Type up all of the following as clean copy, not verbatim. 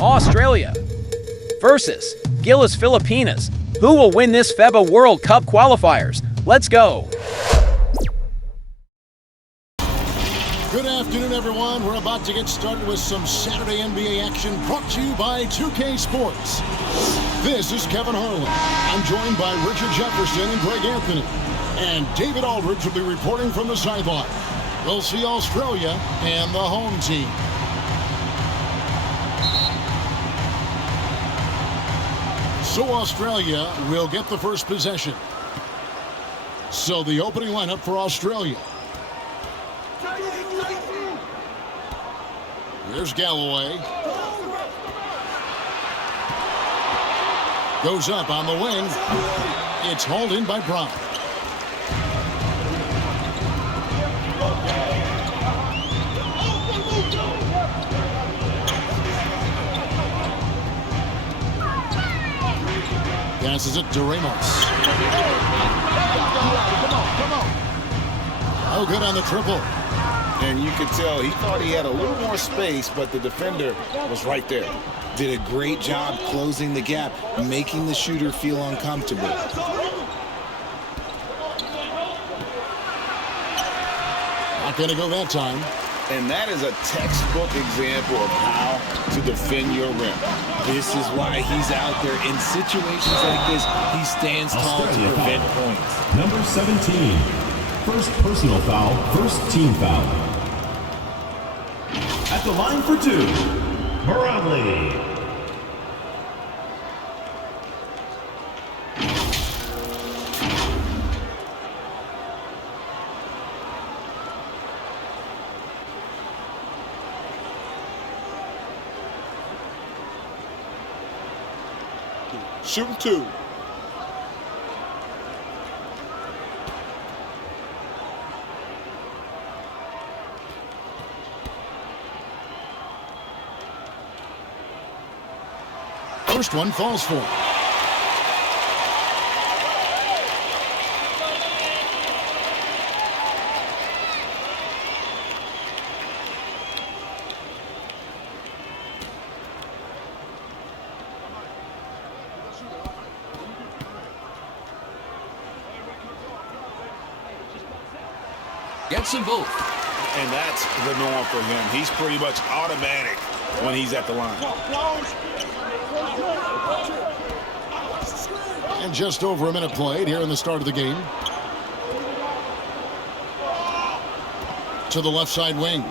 Australia versus GILAS Pilipinas. Who will win this FIBA World Cup qualifiers? Let's go! Good afternoon, everyone. We're about to get started with some Saturday NBA action brought to you by 2K Sports. This is Kevin Harlan. I'm joined by Richard Jefferson and Greg Anthony. And David Aldridge will be reporting from the sideline. We'll see Australia and the home team. So Australia will get the first possession. So the opening lineup for Australia. Here's Galloway. Goes up on the wing. It's hauled in by Brown. Passes it to Ramos. Oh, good on the triple. And you could tell he thought he had a little more space, but the defender was right there. Did a great job closing the gap, making the shooter feel uncomfortable. Not going to go that time. And that is a textbook example of how to defend your rim. This is why he's out there. In situations like this, he stands tall to prevent points. Number 17. First personal foul, first team foul. At the line for two, Barangay. Shooting two. First one falls for him. Gets them both. And that's the norm for him. He's pretty much automatic when he's at the line. And just over a minute played here in the start of the game. To the left side wing.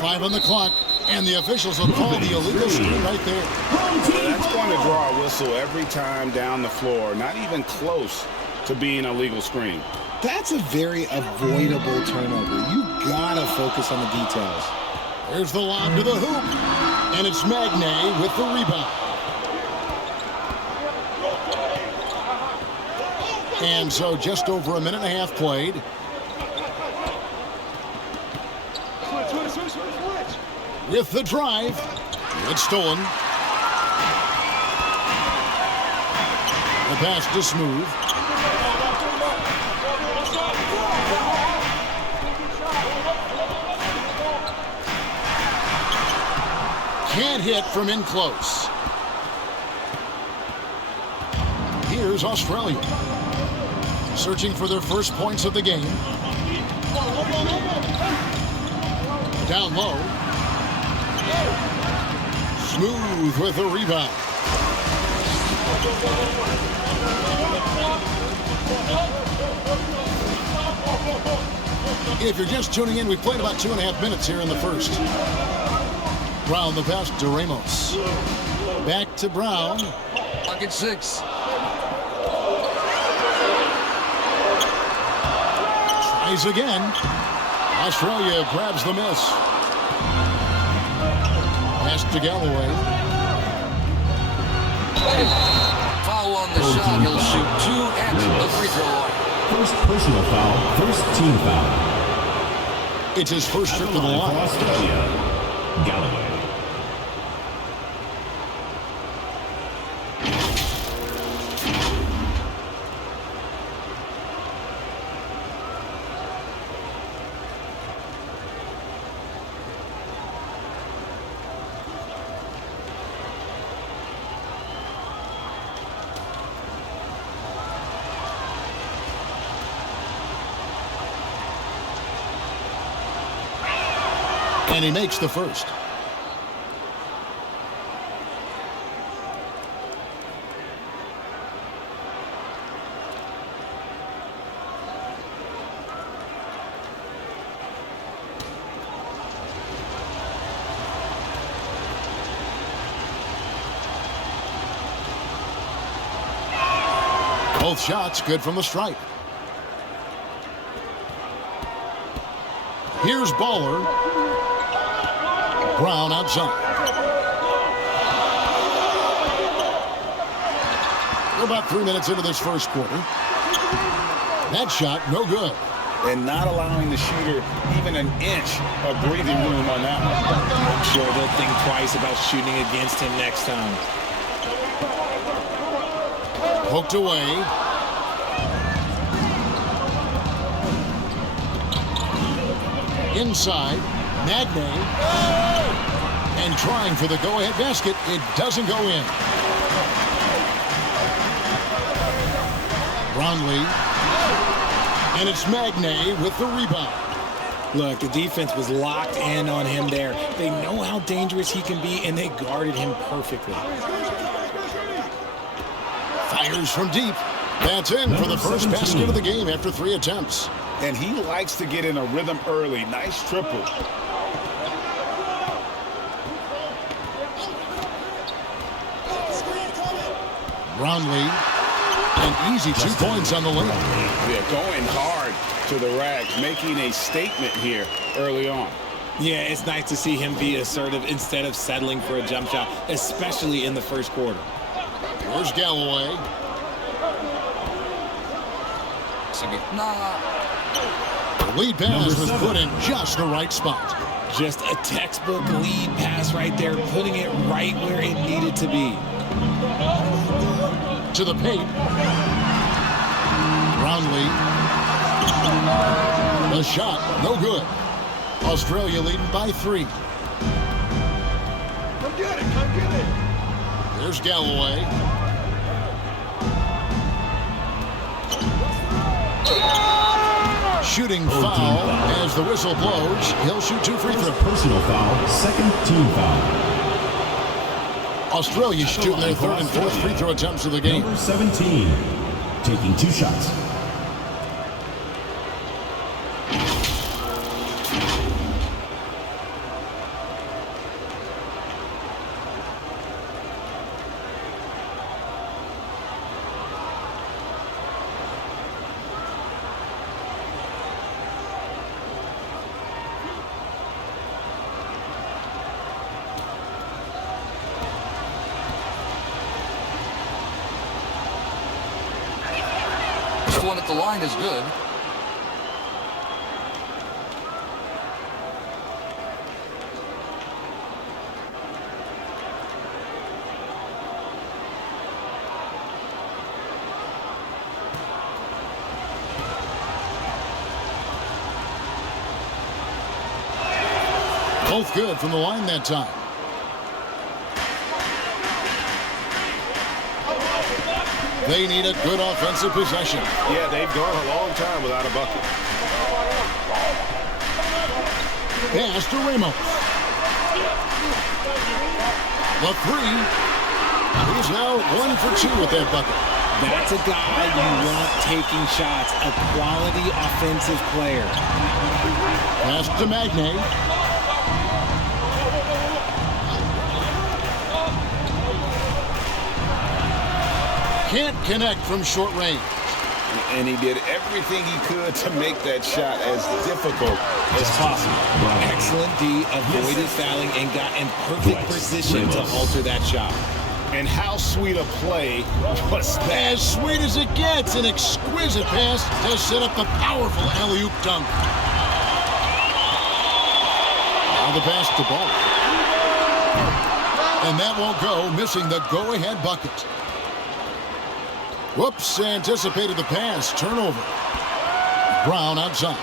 5 on the clock. And the officials will call the illegal screen right there. That's going to draw a whistle every time down the floor. Not even close to being a legal screen. That's a very avoidable turnover. You gotta focus on the details. There's the lob to the hoop. And it's Magnay with the rebound. And so just over a minute and a half played. With the drive. It's stolen. The pass to Smooth. Can't hit from in close. Here's Australia. Searching for their first points of the game. Down low. Smooth with the rebound. If you're just tuning in, we've played about 2.5 minutes here in the first. Brown the pass to Ramos. Back to Brown. Pocket 6. Tries again. Australia grabs the miss. Pass to Galloway. Foul on the shot. He'll shoot 2 at the free throw line. First personal foul, first team foul. It's his first trip to the For line. Australia, Galloway. And he makes the first. Both shots good from the stripe. Here's Baller. Brown outside. We're about 3 minutes into this first quarter. That shot, no good. And not allowing the shooter even an inch of breathing room on that one. I'm sure they'll think twice about shooting against him next time. Poked away. Inside, Magne. And trying for the go-ahead basket. It doesn't go in. Brownlee. And it's Magne with the rebound. Look, the defense was locked in on him there. They know how dangerous he can be, and they guarded him perfectly. Fires from deep. That's in for the first basket of the game after 3 attempts. And he likes to get in a rhythm early. Nice triple. Brownlee. An easy 2 points on the layup. Yeah, going hard to the rack, making a statement here early on. Yeah, it's nice to see him be assertive instead of settling for a jump shot, especially in the first quarter. Here's Galloway. The lead pass was put in just the right spot. Just a textbook lead pass right there, putting it right where it needed to be. To the paint. Brownlee. The shot, no good. Australia leading by 3. Come get it, come get it. There's Galloway. Shooting foul as the whistle blows. He'll shoot 2 free throws. Personal foul, second team foul. Australia shooting their 3rd and 4th free throw attempts of the game. Number 17, taking 2 shots. One at the line is good. Both good from the line that time. They need a good offensive possession. Yeah, they've gone a long time without a bucket. Pass to Ramos. The 3. He's now 1 for 2 with that bucket. That's a guy you want taking shots, a quality offensive player. Pass to Magne. Can't connect from short range. And he did everything he could to make that shot as difficult as possible. Excellent D, avoided fouling and got in perfect position to alter that shot. And how sweet a play was that? As sweet as it gets, an exquisite pass to set up the powerful alley-oop dunk. Now the pass to Ball. And that won't go, missing the go-ahead bucket. Whoops, anticipated the pass. Turnover. Brown outside.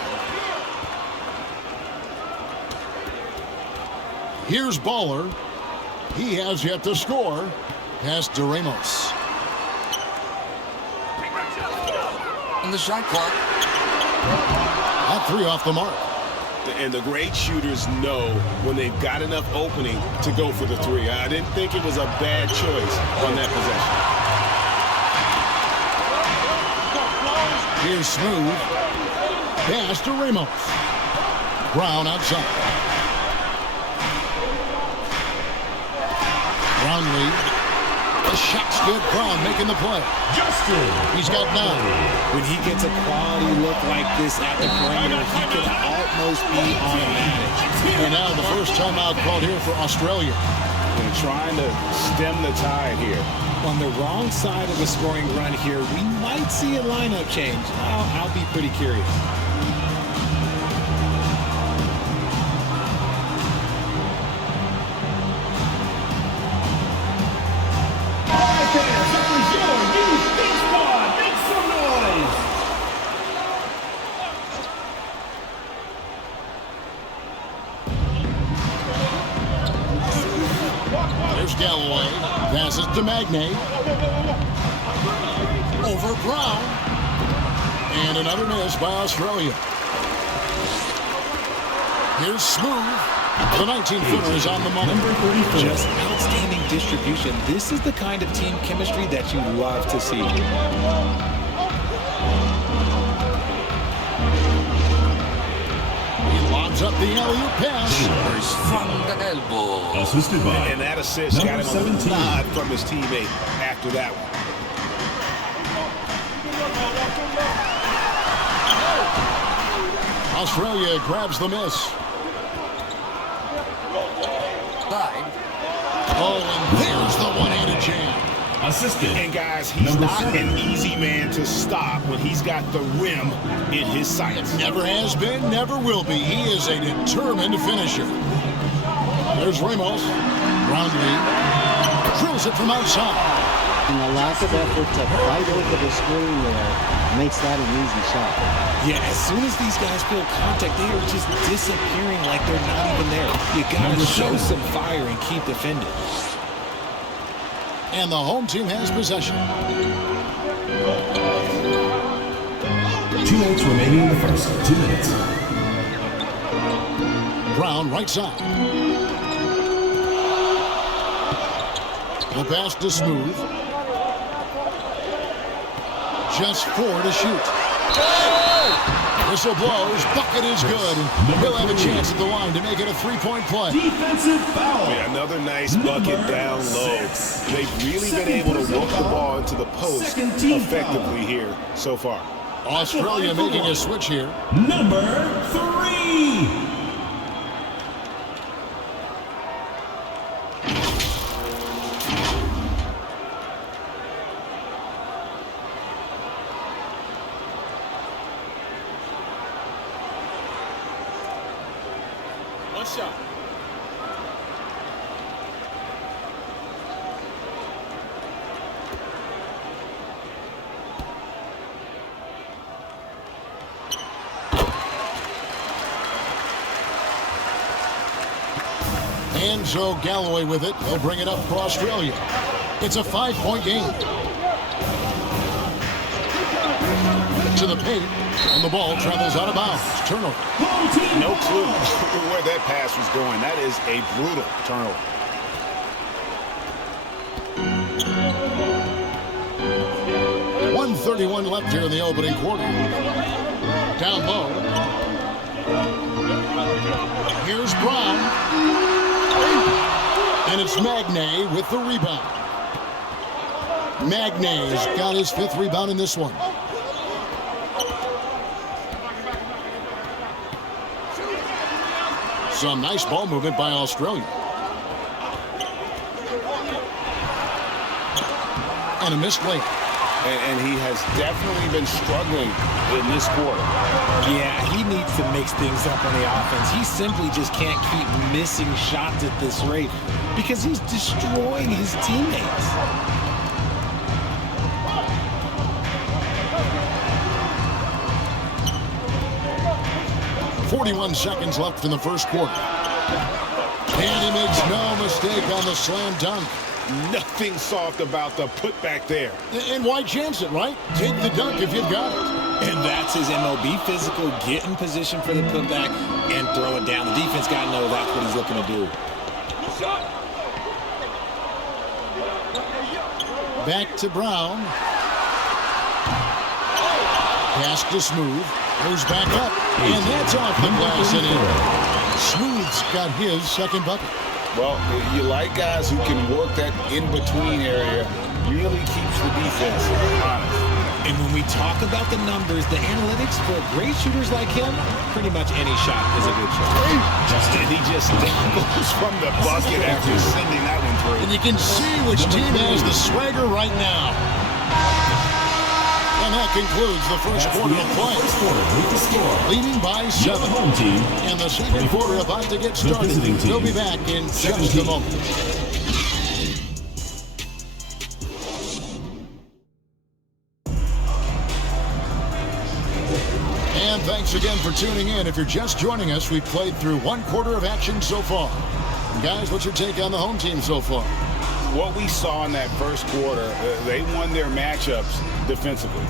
Here's Baller. He has yet to score. Pass to Ramos. And the shot clock. That 3 off the mark. And the great shooters know when they've got enough opening to go for the three. I didn't think it was a bad choice on that possession. Here's Smooth. Pass to Ramos. Brown outside. Brown lead. The shot's good. Brown making the play. Justin. He's got 9. When he gets a quality look like this at the perimeter, he can almost be automatic. And now the first timeout called here for Australia. And trying to stem the tide here. On the wrong side of a scoring run here, we might see a lineup change. I'll be pretty curious. Galloway passes to Magnay. Over Brown. And another miss by Australia. Here's Smooth. The 19-footer is on the money. Number 34. Just outstanding distribution. This is the kind of team chemistry that you love to see. Up the alley-oop pass. From the elbow. Assisted by And that assist got him 17. a nod from his teammate after that one. Australia grabs the miss. Side. Oh, and there's the one-handed jam. Assisted. And guys, he's Number not 7. an easy man to stop when he's got the rim in his sights. Never has been, never will be. He is a determined finisher. There's Ramos. Roundly drills it from outside. And the lack of effort to fight over the screen there makes that an easy shot. Yeah, as soon as these guys feel contact, they are just disappearing like they're not even there. You gotta show some fire and keep defending. And the home team has possession. 2 minutes remaining in the first. 2 minutes. Brown right side. The pass to Smooth. Just 4 to shoot. Whistle blows. Bucket is good. He'll have a chance at the line to make it a 3-point play. Defensive foul. Yeah, another nice bucket down low. They've really been able to work the ball into the post effectively here so far. Australia making a switch here. Number 3. One shot. And so Galloway with it. They'll bring it up for Australia. It's a 5-point game. To the paint, and the ball travels out of bounds. Turnover. No clue where that pass was going. That is a brutal turnover. .131 left here in the opening quarter. Down low. Here's Brown. And it's Magnay with the rebound. Magnay's got his 5th rebound in this one. Some nice ball movement by Australia. And a missed late. And he has definitely been struggling in this quarter. Yeah, he needs to mix things up on the offense. He simply just can't keep missing shots at this rate because he's destroying his teammates. 41 seconds left in the first quarter. And he makes no mistake on the slam dunk. Nothing soft about the putback there. And why chance it, right? Take the dunk if you've got it. And that's his MLB physical, get in position for the putback and throw it down. The defense got to know that's what he's looking to do. Back to Brown. Pass to Smooth. Goes back up. And that's off the glass and in. Smooth's got his second bucket. Well, you like guys who can work that in-between area. Really keeps the defense honest. And when we talk about the numbers, the analytics for great shooters like him, pretty much any shot is a good shot. And he just goes from the bucket after sending that one through. And you can see which team has the swagger right now. And that concludes the first quarter of play. Leading by 7. Home team. And the second quarter about to get started. We'll be back in just a moment. And thanks again for tuning in. If you're just joining us, we've played through one quarter of action so far. And guys, what's your take on the home team so far? What we saw in that first quarter, they won their matchups defensively.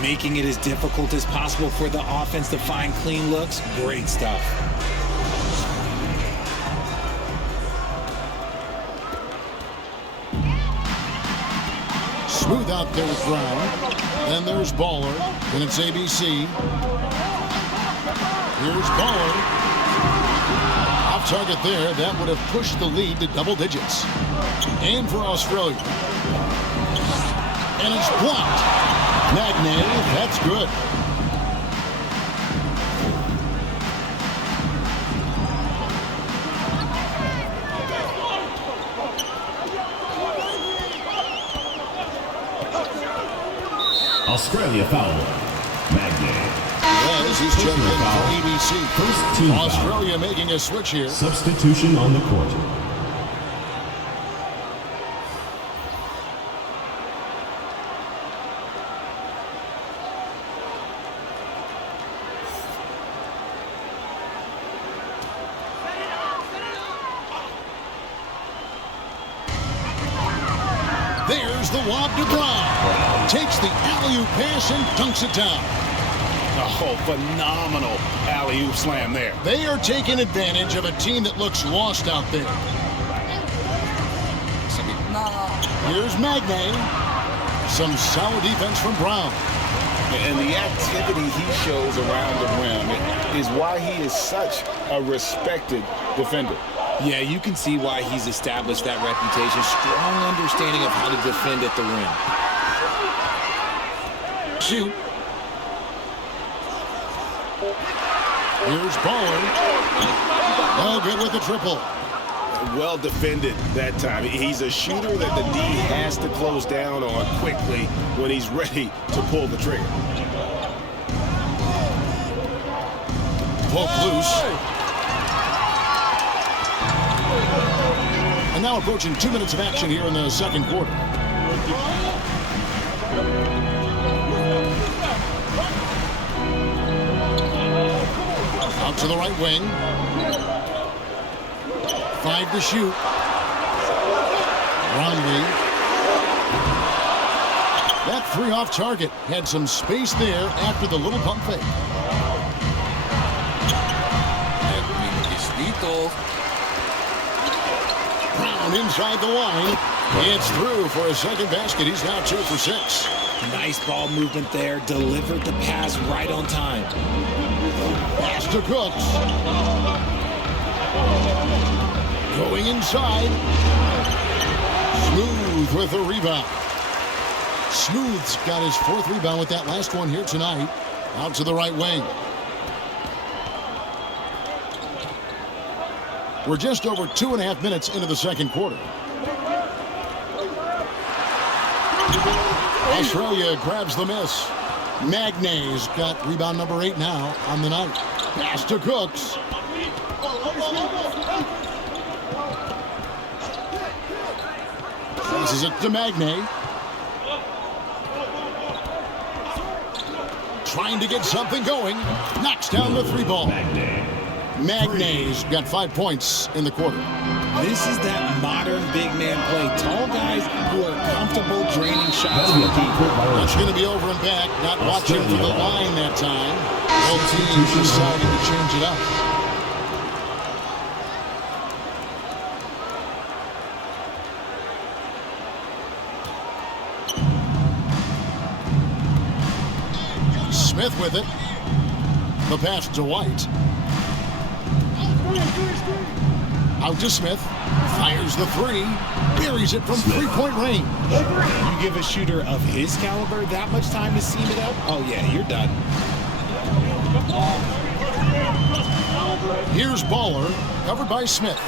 Making it as difficult as possible for the offense to find clean looks. Great stuff. Smooth out there with Brown. Then there's Baller. And it's ABC. Here's Baller. Off target there. That would have pushed the lead to double digits. And for Australia. And it's blocked. Magne, that's good. Australia foul. Magne. As he's checked in for ABC. First team foul. Australia making a switch here. Substitution on the court. There's the lob to Brown. Takes the alley-oop pass and dunks it down. Oh, phenomenal alley-oop slam there. They are taking advantage of a team that looks lost out there. Here's Magne. Some solid defense from Brown. And the activity he shows around the rim is why he is such a respected defender. Yeah, you can see why he's established that reputation. Strong understanding of how to defend at the rim. Shoot. Here's Baller. Oh, good with the triple. Well defended that time. He's a shooter that the D has to close down on quickly when he's ready to pull the trigger. Poke loose. And now approaching 2 minutes of action here in the second quarter. Out to the right wing. 5 to shoot. Roundly. That 3 off target. Had some space there after the little pump fake. Brown inside the line. It's through for a second basket. He's now 2 for 6. Nice ball movement there. Delivered the pass right on time. Pass to Cooks. Going inside. Smooth with a rebound. Smooth's got his 4th rebound with that last one here tonight. Out to the right wing. We're just over 2.5 minutes into the second quarter. Australia grabs the miss. Magne's got rebound number 8 now on the night. Pass to Cooks. Passes it to Magne. Trying to get something going. Knocks down the 3 ball. Magnay's got 5 points in the quarter. This is that modern big man play. Tall guys who are comfortable draining shots from the keeper. It's going to be over and back. Not watching for the line that time. Both teams decided to change it up. Smith with it. The pass to White. Out to Smith. Fires the three. Buries it from three-point range. You give a shooter of his caliber that much time to seam it up? Oh, yeah, you're done. Here's Baller. Covered by Smith.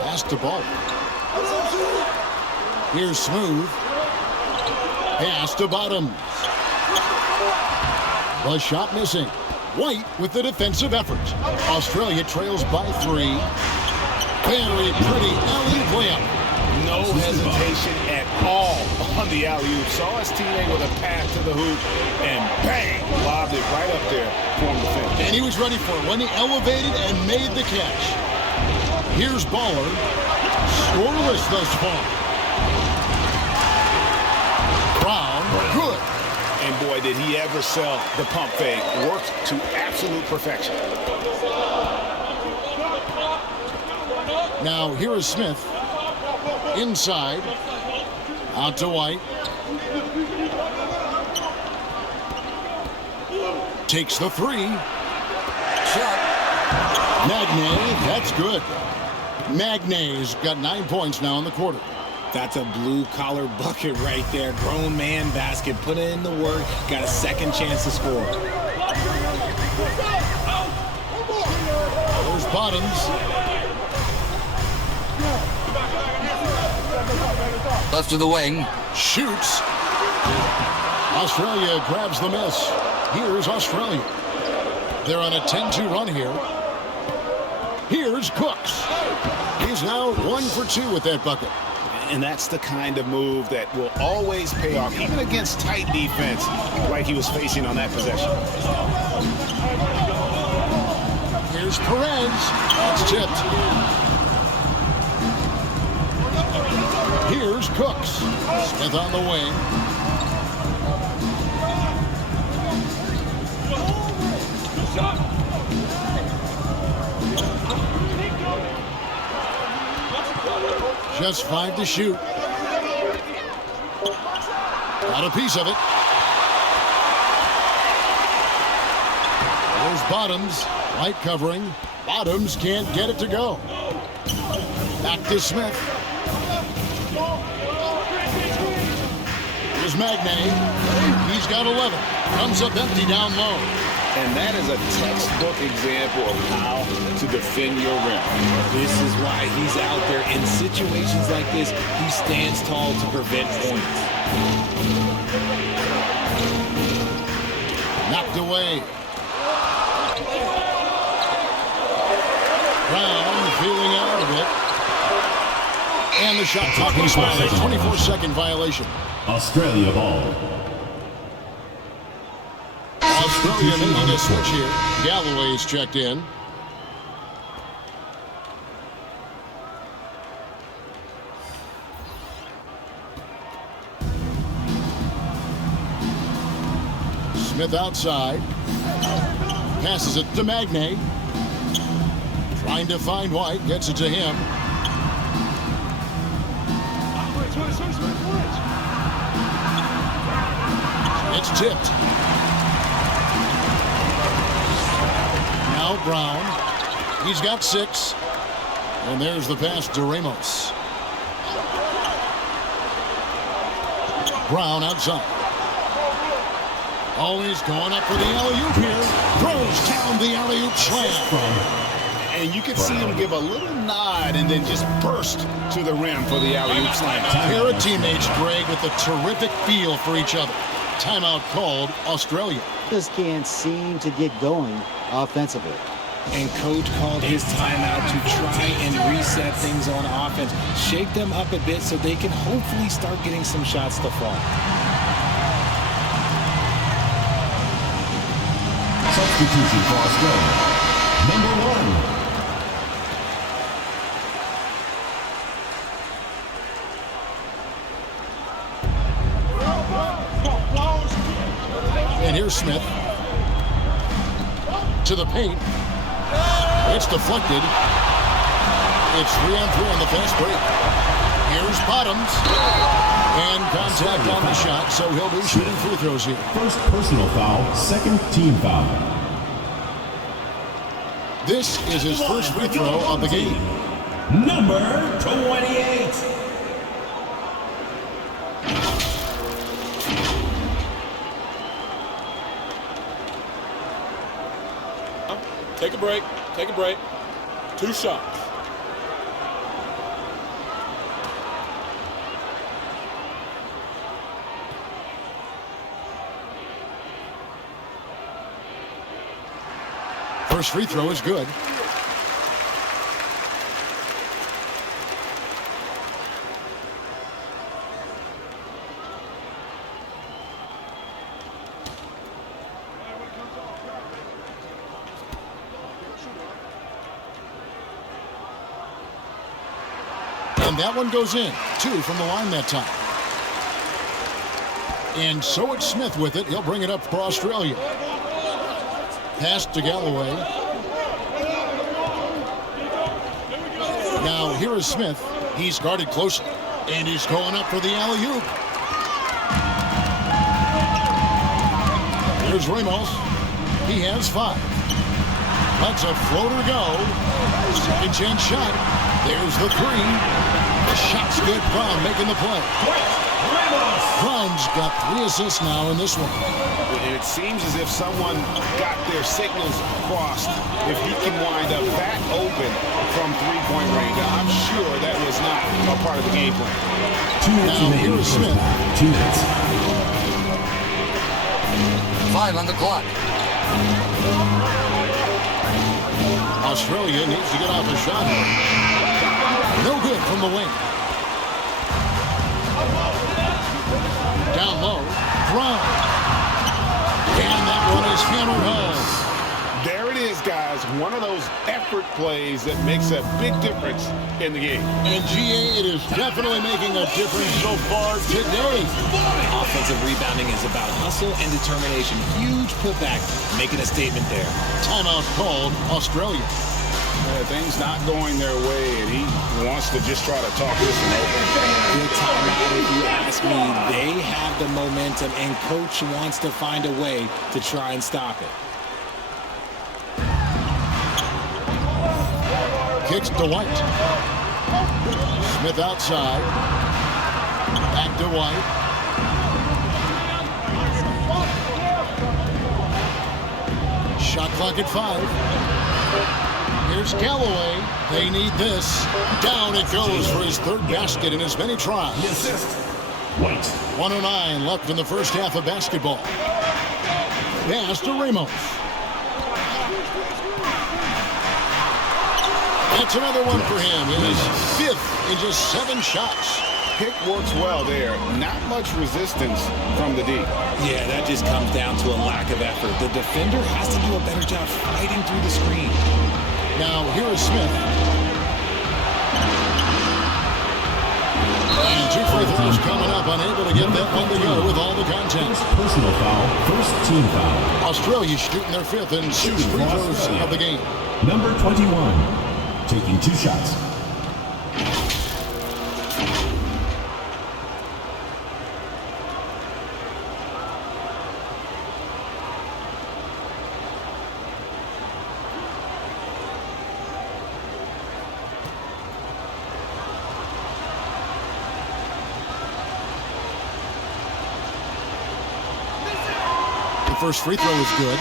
Pass to Baller. Here's Smooth. Pass to Bottoms. The shot missing. White with the defensive effort. Australia trails by 3. Very pretty alley-oop layup. No hesitation at all on the alley-oop. Saw his teammate with a pass to the hoop, and bang, lobbed it right up there for him to finish. And he was ready for it when he elevated and made the catch. Here's Baller. Scoreless thus far. Brown, good. And boy, did he ever sell the pump fake. Worked to absolute perfection. Now here is Smith. Inside. Out to White. Takes the three. Shot. Magnay, that's good. Magnay's got 9 points now in the quarter. That's a blue-collar bucket right there. Grown man basket. Put in the work. Got a second chance to score. There's Bottoms. Left to the wing. Shoots. Australia grabs the miss. Here's Australia. They're on a 10-2 run here. Here's Cooks. He's now 1 for 2 with that bucket. And that's the kind of move that will always pay off, even against tight defense like he was facing on that possession. Here's Perez. That's tipped. Here's Cooks. Smith on the wing. Just 5 to shoot. Got a piece of it. There's Bottoms. Light covering. Bottoms can't get it to go. Back to Smith. Here's Magnay. He's got 11. Comes up empty down low. And that is a textbook example of how to defend your rim. This is why he's out there. In situations like this, he stands tall to prevent points. Knocked away. Brown feeling out of it. And the shot clock expired. 24-second violation. Australia ball. Australia making a switch here. Galloway's checked in. Smith outside. Passes it to Magnay. Trying to find White. Gets it to him. It's tipped. Now Brown. He's got 6. And there's the pass to Ramos. Brown outside. Always going up for the alley-oop here. Throws down the alley-oop slam. And you can see him give a little nod and then just burst to the rim for the alley-oop slam. Pair of teammates, Greg, with a terrific feel for each other. Timeout called Australia. Just can't seem to get going offensively. And coach called his timeout to try and reset things on offense. Shake them up a bit so they can hopefully start getting some shots to fall. Substitution for Australia. Number 1. And here's Smith. To the paint. It's deflected. It's 3-on-3 on the fast break. Here's Bottoms. And contact on the shot, so he'll be shooting free throws here. First personal foul, second team foul. This is his first free throw of the game. Number 28. Take a break. Take a break. 2 shots. First free throw is good. And that one goes in. 2 from the line that time. And so it's Smith with it. He'll bring it up for Australia. Pass to Galloway. Now here is Smith. He's guarded closely. And he's going up for the alley-oop. Here's Ramos. He has 5. Lets a floater go. Second chance shot. There's the 3. The shot's good. Brown making the play. Brown's got 3 assists now in this one. It seems as if someone got their signals crossed. If he can wind up that open from three-point range, I'm sure that was not a part of the game plan. 2 minutes Now here is Smith. 2 minutes. 5 on the clock. Australia needs to get off a shot. No good from the wing. Down low, Brown. And that one is hammered home. There it is, guys. One of those effort plays that makes a big difference in the game. And GA, it is definitely making a difference so far today. Offensive rebounding is about hustle and determination. Huge putback, making a statement there. Timeout called, Australia. Things not going their way, and he wants to just try to talk this one over. Good timeout, if you ask me. They have the momentum, and coach wants to find a way to try and stop it. Kicks to White. Smith outside. Back to White. Shot clock at 5. Here's Galloway. They need this. Down it goes for his 3rd basket in as many tries. White. 1:09 left in the first half of basketball. Pass to Ramos. That's another one for him. His 5th in just 7 shots. Pick works well there. Not much resistance from the D. Yeah, that just comes down to a lack of effort. The defender has to do a better job fighting through the screen. Now here is Smith. And 2 free throws coming up. Unable to get that one to go with all the contact. First personal foul, first team foul. Australia shooting their 5th and 6 free throws of the game. Number 21, taking 2 shots. The first free throw is good.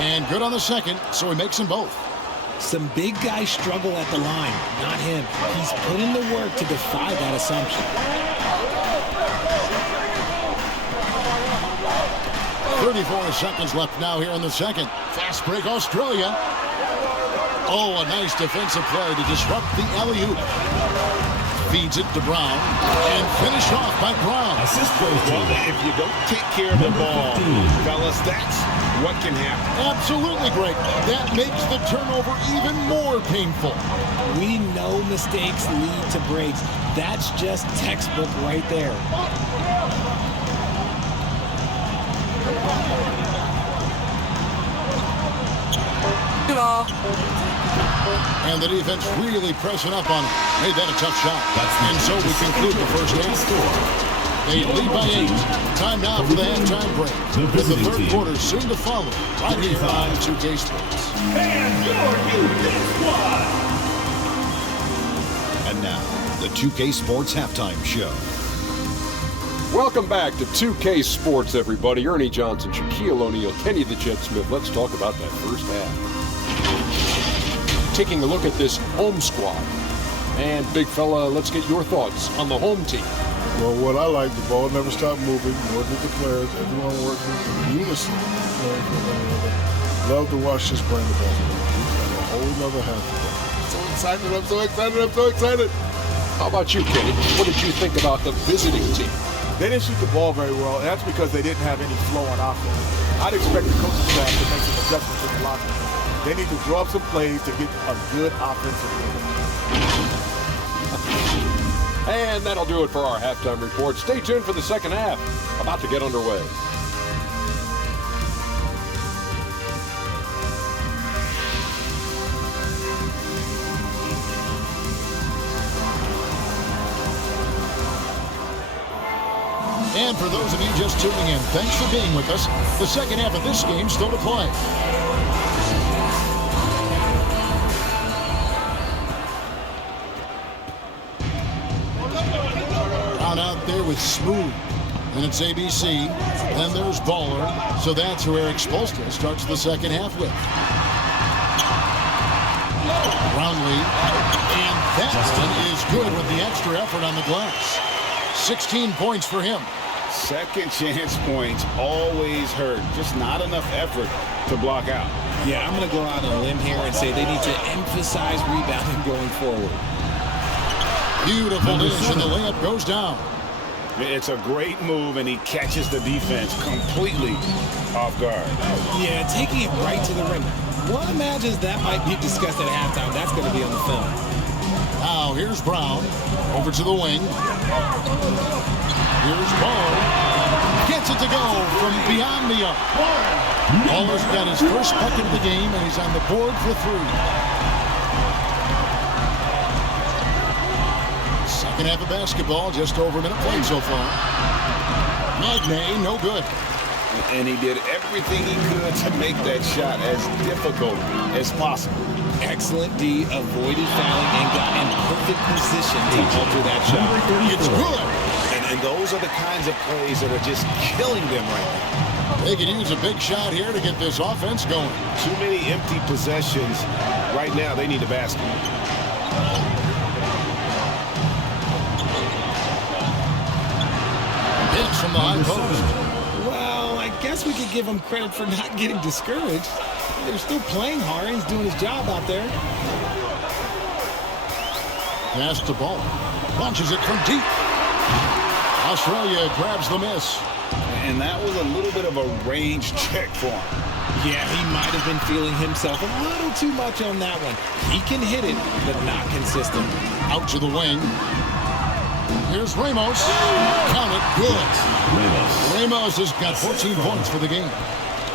And good on the second, so he makes them both. Some big guys struggle at the line, not him. He's put in the work to defy that assumption. 34 seconds left now here in the second. Fast break, Australia. Oh, a nice defensive play to disrupt the alley-oop. Feeds it to Brown and finished off by Brown. Assist goes to If you don't take care of the ball, fellas, that's what can happen. Absolutely great. That makes the turnover even more painful. We know mistakes lead to breaks. That's just textbook right there. And the defense really pressing up on him. Made that a tough shot. And so we conclude the first half. They lead by 8. Time now for the halftime break. With the third quarter soon to follow. Right here on 2K Sports. And now, the 2K Sports Halftime Show. Welcome back to 2K Sports, everybody. Ernie Johnson, Shaquille O'Neal, Kenny the Jet Smith. Let's talk about that first half. Taking a look at this home squad. And, big fella, let's get your thoughts on the home team. Well, what I like, the ball never stopped moving, nor did the players. Everyone working in unison. Love to watch this brand of basketball. And a whole nother half of that. So excited, I'm so excited, I'm so excited. How about you, Kenny? What did you think about the visiting team? They didn't shoot the ball very well, and that's because they didn't have any flow on offense. I'd expect the coaching staff to make some adjustments in the locker room. They need to draw up some plays to get a good offensive game. And that'll do it for our halftime report. Stay tuned for the second half. About to get underway. And for those of you just tuning in, thanks for being with us. The second half of this game still to play. Brown out there with Smooth. And it's ABC. Then there's Baller. So that's who Eric Spoelstra starts the second half with. Brownlee. And that one is good with the extra effort on the glass. 16 points for him. Second chance points always hurt. Just not enough effort to block out. Yeah, I'm going to go out on a limb here and say they need to emphasize rebounding going forward. Beautiful dish, and the layup goes down. It's a great move, and he catches the defense completely off guard. Yeah, taking it right to the rim. One imagines that might be discussed at halftime. That's going to be on the film. Now, here's Brown. Over to the wing. Here's Baller. Gets it to go from beyond the arc. Baller's got his first bucket of the game, and he's on the board for 3. Second half of basketball, just over a minute played so far. Magnay, no good. And he did everything he could to make that shot as difficult as possible. Excellent D, avoided fouling, and got in perfect position to alter that shot. It's good. And those are the kinds of plays that are just killing them right now. They can use a big shot here to get this offense going. Too many empty possessions. Right now, they need a basket. Hits from the high post. Well, I guess we could give him credit for not getting discouraged. They're still playing hard. He's doing his job out there. Pass the ball. Launches it from deep. Australia grabs the miss. And that was a little bit of a range check for him. Yeah, he might have been feeling himself a little too much on that one. He can hit it, but not consistent. Out to the wing. Here's Ramos. Count it. Good. Ramos has got 14 points for the game.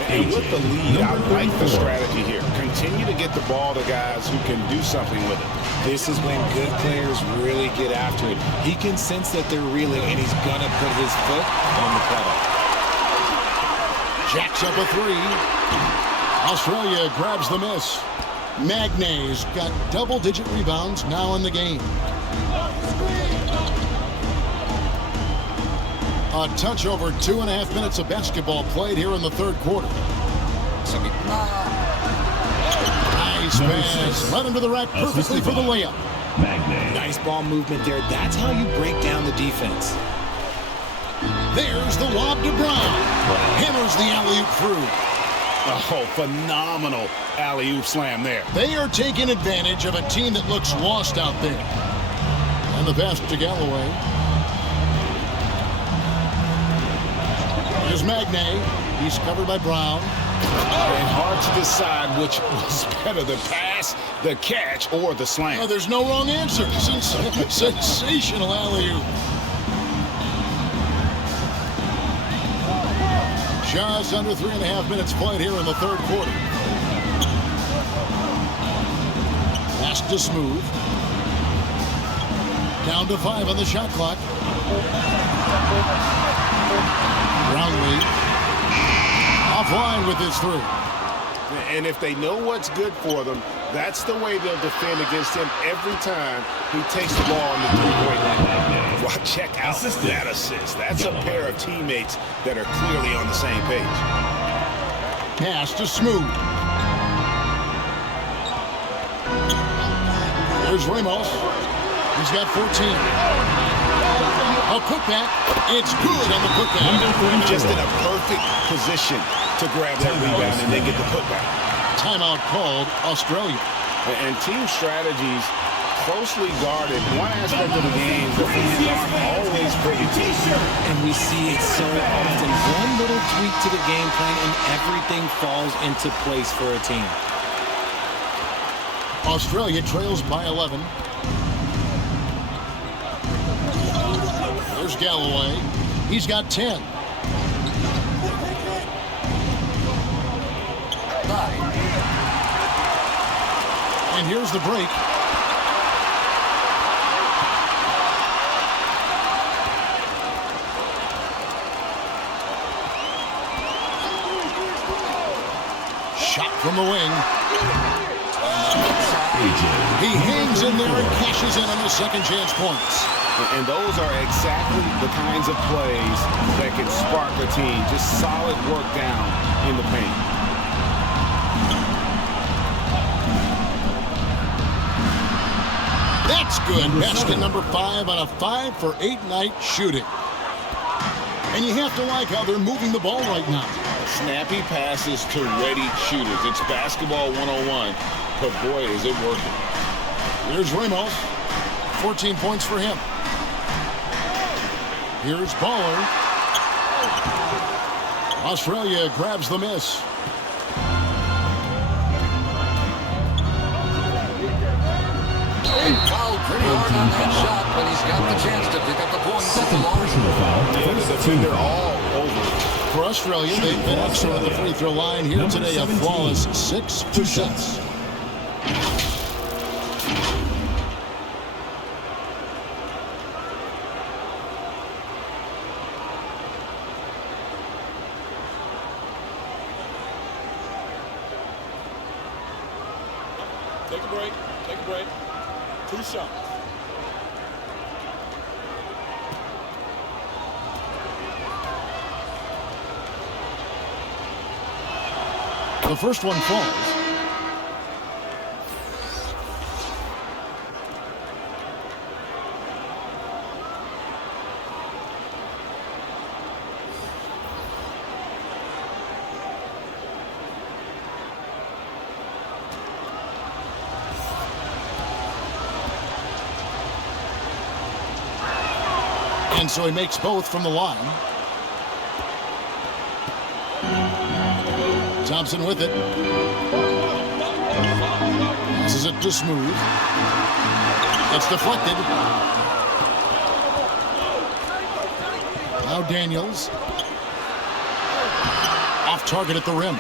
And with the lead, I like the strategy here. Continue to get the ball to guys who can do something with it. This is when good players really get after it. He can sense that they're reeling, and he's going to put his foot on the pedal. Jacks up a 3. Australia grabs the miss. Magnay's got double-digit rebounds now in the game. A touch over 2.5 minutes of basketball played here in the third quarter. Nice Nice pass. Right under the rack perfectly for the layup. Nice ball movement there. That's how you break down the defense. There's the lob to Brown. Hammers the alley-oop through. Oh, phenomenal alley-oop slam there. They are taking advantage of a team that looks lost out there. And the pass to Galloway. Here's Magnay. He's covered by Brown. And hard to decide which was better, the pass, the catch, or the slam. Oh, there's no wrong answer. Sensational alley-oop. Just under 3.5 minutes played here in the third quarter. Pass to Smooth. Down to 5 on the shot clock. Brownlee offline with his 3. And if they know what's good for them, that's the way they'll defend against him every time he takes the ball on the three-point line. Well, check out that assist. That's a pair of teammates that are clearly on the same page. Pass to Smooth. There's Ramos. He's got 14. A putback. It's good on the putback. Just in a perfect position to grab that rebound and then get the putback. Timeout called Australia. And team strategies closely guarded. One aspect of the game that we are always privy to. And we see it so often. One little tweak to the game plan and everything falls into place for a team. Australia trails by 11. There's Galloway. He's got 10. And here's the break. Shot from the wing. He hangs in there and cashes in on the second chance points. And those are exactly the kinds of plays that can spark a team. Just solid work down in the paint. That's good. Basket number 5 on a 5-for-8 night shooting. And you have to like how they're moving the ball right now. Snappy passes to ready shooters. It's basketball 101, but boy, is it working. Here's Ramos. 14 points for him. Here's Baller. Australia grabs the miss. Fouled pretty hard on that shot, but he's got the chance to pick up the points. Second personal foul. The defender all over. For Australia, they've been excellent at the free throw line here today. A flawless 6 for 6. Take a break. Take a break. 2 shots. The first one falls. And so he makes both from the line. Thompson with it. Passes it to Smooth. It's deflected. Now Daniels. Off target at the rim.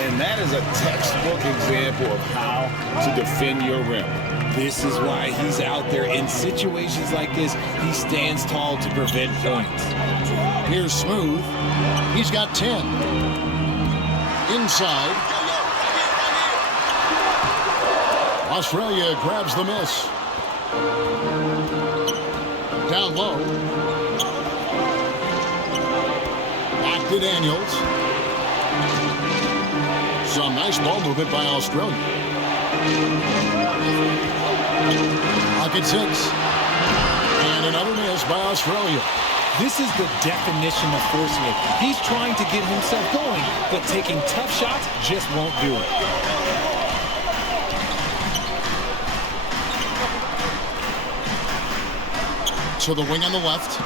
And that is a textbook example of how to defend your rim. This is why he's out there in situations like this. He stands tall to prevent points. Here's Smooth. He's got 10. Inside. Australia grabs the miss. Down low. Back to Daniels. Some nice ball movement by Australia. Pocket 6. And another miss by Australia. This is the definition of forcing it. He's trying to get himself going, but taking tough shots just won't do it. To the wing on the left.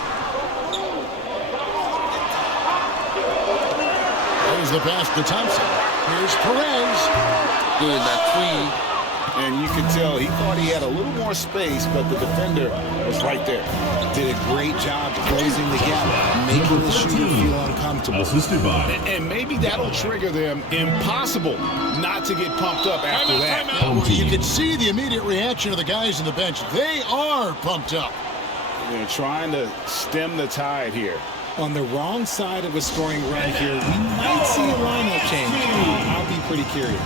There's the pass to Thompson. Here's Perez. Doing that 3. And you could tell he thought he had a little more space, but the defender was right there. Did a great job closing the gap, making the shooter feel uncomfortable. Assisted by. And maybe that'll trigger them. Impossible not to get pumped up after that. You can see the immediate reaction of the guys on the bench. They are pumped up. They're trying to stem the tide here. On the wrong side of a scoring run here, we might see a lineup change. I'll be pretty curious.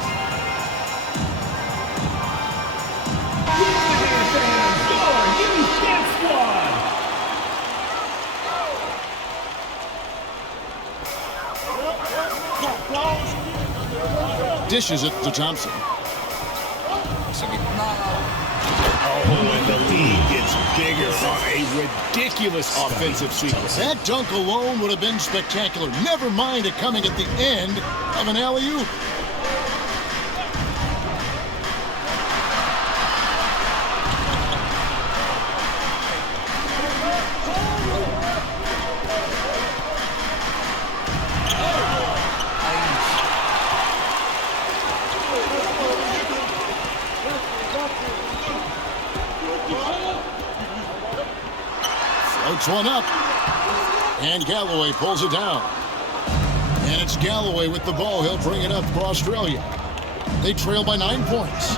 Dishes it to Thompson. Oh, and the lead gets bigger on a ridiculous offensive sequence. That dunk alone would have been spectacular. Never mind it coming at the end of an alley-oop. Floats one up. And Galloway pulls it down. And it's Galloway with the ball. He'll bring it up for Australia. They trail by 9 points.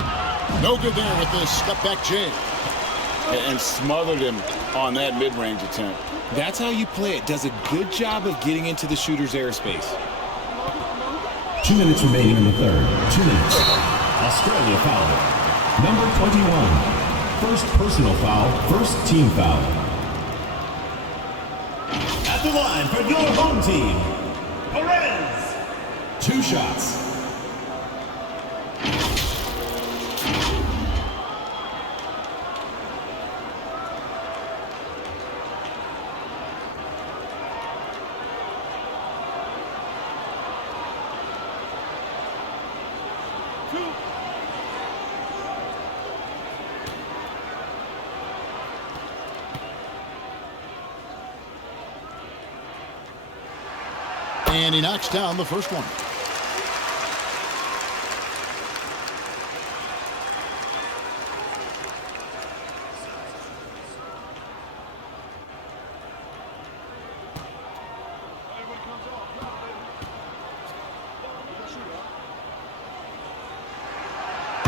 No good there with this step-back J. And smothered him on that mid-range attempt. That's how you play it. Does a good job of getting into the shooter's airspace. 2 minutes remaining in the third. 2 minutes. Australia foul. Number 21. First personal foul. First team foul. At the line for your home team, Perez. 2 shots. And he knocks down the first one.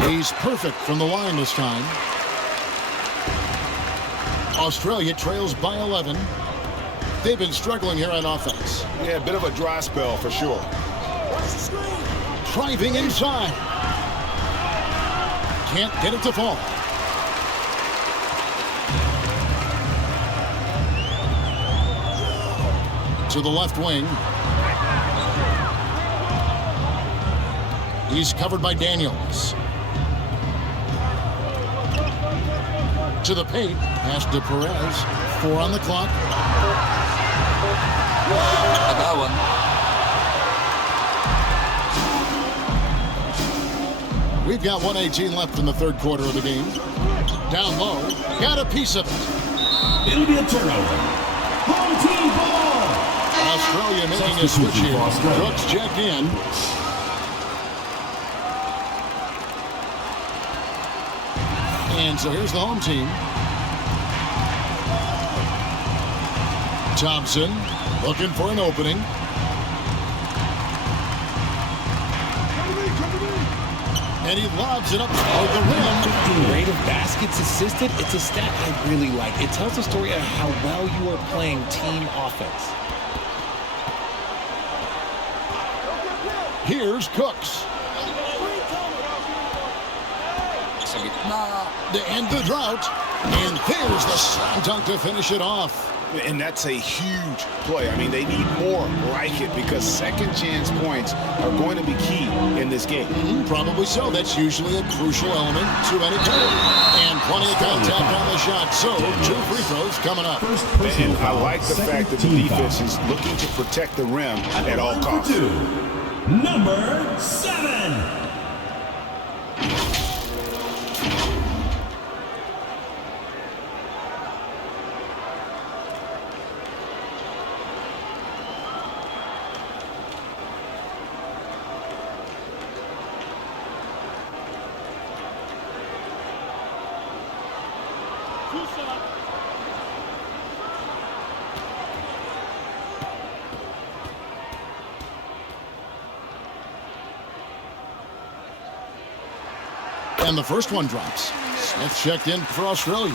He's perfect from the line this time. Australia trails by 11. They've been struggling here on offense. Yeah, a bit of a dry spell for sure. Driving inside. Can't get it to fall. To the left wing. He's covered by Daniels. To the paint. Pass to Perez. 4 on the clock. That one. We've got 1:18 left in the third quarter of the game. Down low. Got a piece of it. It'll be a turnover. Home team ball. Australia making a switch here. Brooks checked in. And so here's the home team. Thompson looking for an opening. And he lobs it up toward the rim. Rate of baskets assisted, it's a stat I really like. It tells a story of how well you are playing team offense. Here's Cooks. To end the drought. And there's the slam dunk to finish it off. And that's a huge play. I mean, they need more like it because second chance points are going to be key in this game. Probably so. That's usually a crucial element to any penalty. And plenty of contact on the shot. So, 2 free throws coming up. And I like the fact that the defense is looking to protect the rim at all costs. Number 7. And the first one drops. Smith checked in for Australia.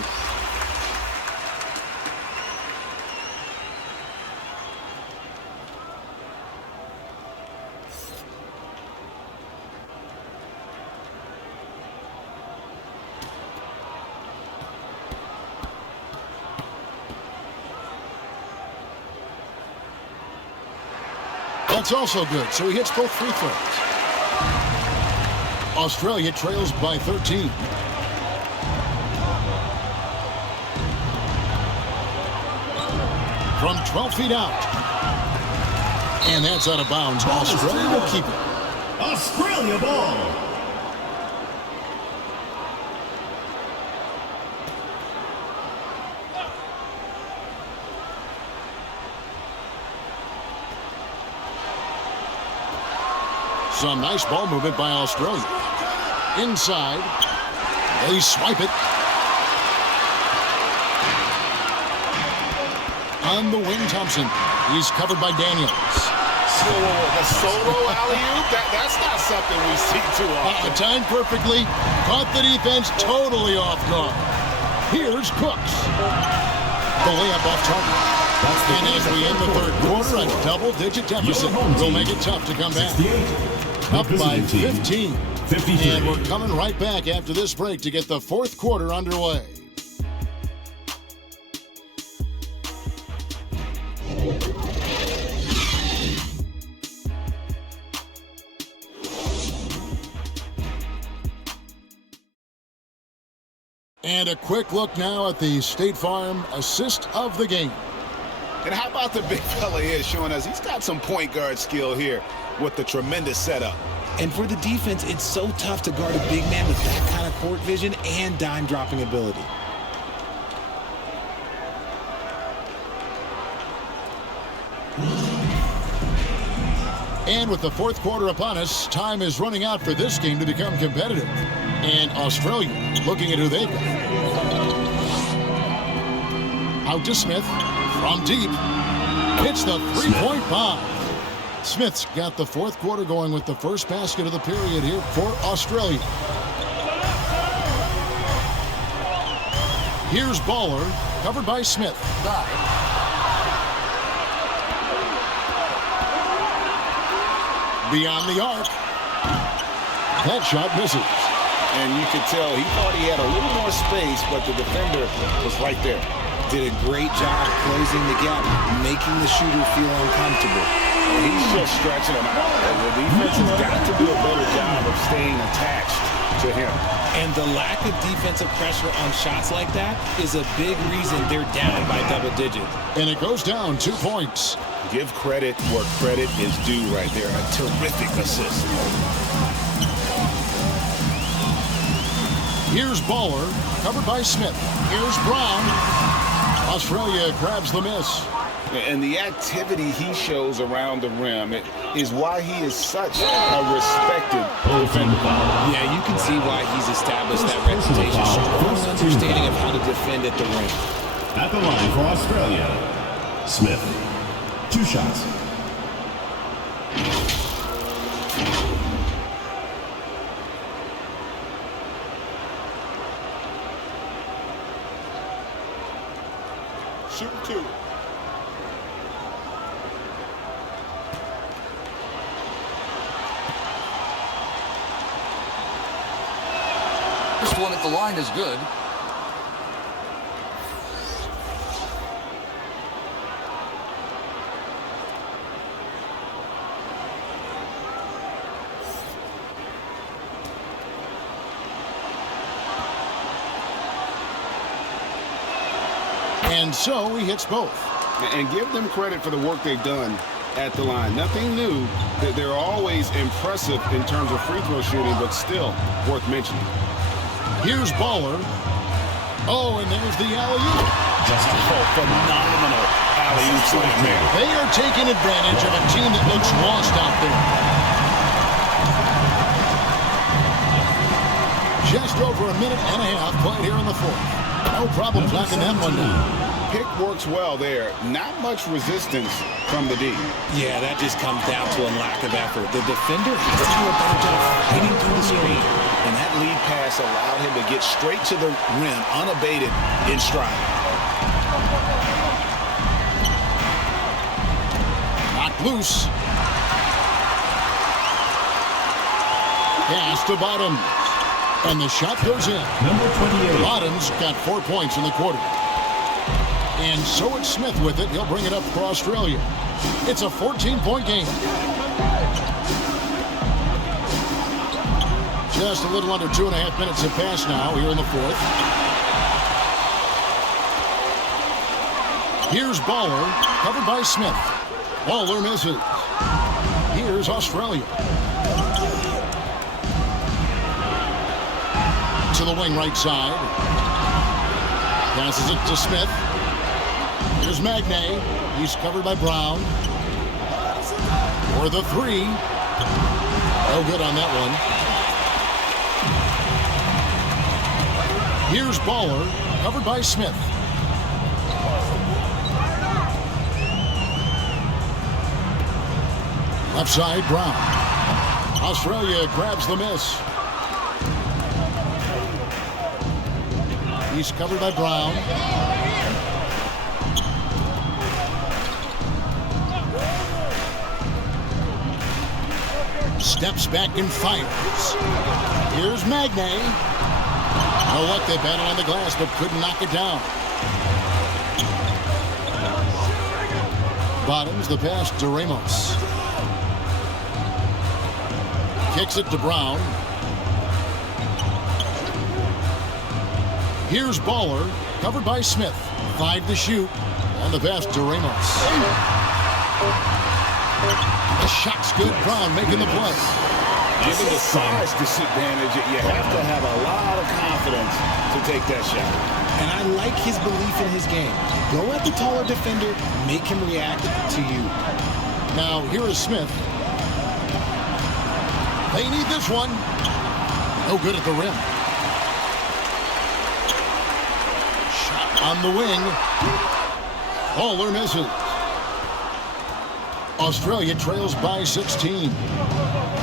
That's also good, so he hits both free throws. Australia trails by 13. From 12 feet out. And that's out of bounds. Australia will keep it. Australia ball. Some nice ball movement by Australia. Inside. They swipe it. On the wing, Thompson. He's covered by Daniels. The solo alley-oop? That's not something we see too often. Timed perfectly. Caught the defense totally off guard. Here's Cooks. The layup off target. And as we end the third quarter, a double-digit deficit will make it tough to come back. Up by 15. And we're coming right back after this break to get the fourth quarter underway. And a quick look now at the State Farm assist of the game. And how about the big fella here showing us he's got some point guard skill here with the tremendous setup. And for the defense, it's so tough to guard a big man with that kind of court vision and dime-dropping ability. And with the fourth quarter upon us, time is running out for this game to become competitive. And Australia looking at who they've got. Out to Smith from deep. Hits the three-point bomb. Smith's got the fourth quarter going with the first basket of the period here for Australia. Here's Baller, covered by Smith. Beyond the arc. That shot misses. And you could tell he thought he had a little more space, but the defender was right there. Did a great job closing the gap, making the shooter feel uncomfortable. He's just stretching him out. The defense has got to do a better job of staying attached to him. And the lack of defensive pressure on shots like that is a big reason they're down by double digits. And it goes down 2 points. Give credit where credit is due right there. A terrific assist. Here's Baller, covered by Smith. Here's Brown. Australia grabs the miss. And the activity he shows around the rim is why he is such a respected defender. Yeah, you can see why he's established that reputation. Strong understanding of how to defend at the rim. At the line for Australia, Smith. 2 shots. Shoot 2. This one at the line is good. And so he hits both. And give them credit for the work they've done at the line. Nothing new. They're always impressive in terms of free throw shooting, but still worth mentioning. Here's Baller. Oh, and there's the alley-oop. Just a phenomenal alley-oop slam there. They are taking advantage of a team that looks lost out there. Just over a minute and a half played here in the fourth. No problem knocking that one down. Pick works well there. Not much resistance from the D. Yeah, that just comes down to a lack of effort. The defender has to do a better job fighting through the screen. And that lead pass allowed him to get straight to the rim, unabated in stride. Knocked loose. Pass to Bottoms. And the shot goes in. Number 28. Bottoms got 4 points in the quarter. And so it's Smith with it. He'll bring it up for Australia. It's a 14-point game. Just a little under 2.5 minutes have passed now here in the fourth. Here's Baller, covered by Smith. Baller misses. Here's Australia. To the wing right side. Passes it to Smith. Here's Magnay. He's covered by Brown. For the three. No good on that one. Here's Baller, covered by Smith. Left side, Brown. Australia grabs the miss. He's covered by Brown. Steps back and fires. Here's Magnay. No luck, they battled on the glass, but couldn't knock it down. Bottoms, the pass to Ramos. Kicks it to Brown. Here's Baller, covered by Smith. 5 to shoot, and the pass to Ramos. The shot's good. Brown making the play. Given the size disadvantage, you have to have a lot of confidence to take that shot. And I like his belief in his game. Go at the taller defender, make him react to you. Now, here is Smith. They need this one. No good at the rim. Shot on the wing. Baller misses. Australia trails by 16.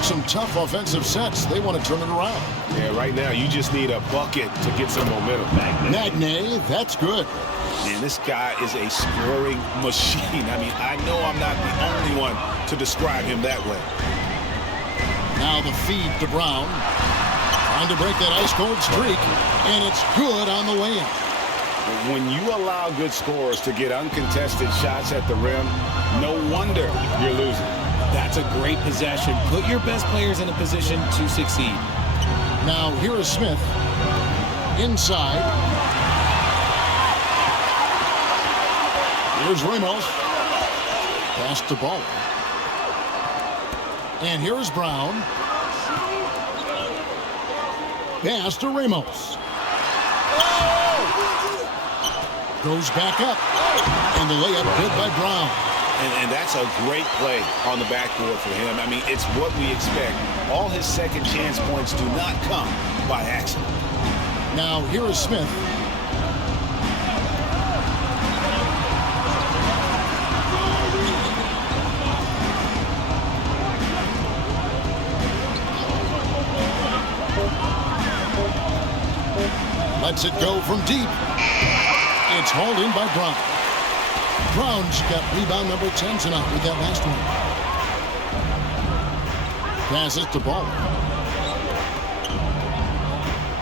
Some tough offensive sets. They want to turn it around. Yeah, right now you just need a bucket to get some momentum. Magnay, that's good. Man, this guy is a scoring machine. I mean, I know I'm not the only one to describe him that way. Now the feed to Brown. Trying to break that ice-cold streak, and it's good on the way in. When you allow good scorers to get uncontested shots at the rim, no wonder you're losing. That's a great possession. Put your best players in a position to succeed. Now here is Smith. Inside. Here's Ramos. Pass to Baller. And here is Brown. Pass to Ramos. Goes back up. And the layup good by Brown. And that's a great play on the backboard for him. I mean, it's what we expect. All his second chance points do not come by accident. Now here is Smith. Lets it go from deep. It's hauled in by Brown. Brown's got rebound number 10 tonight with that last one. Passes to Baller.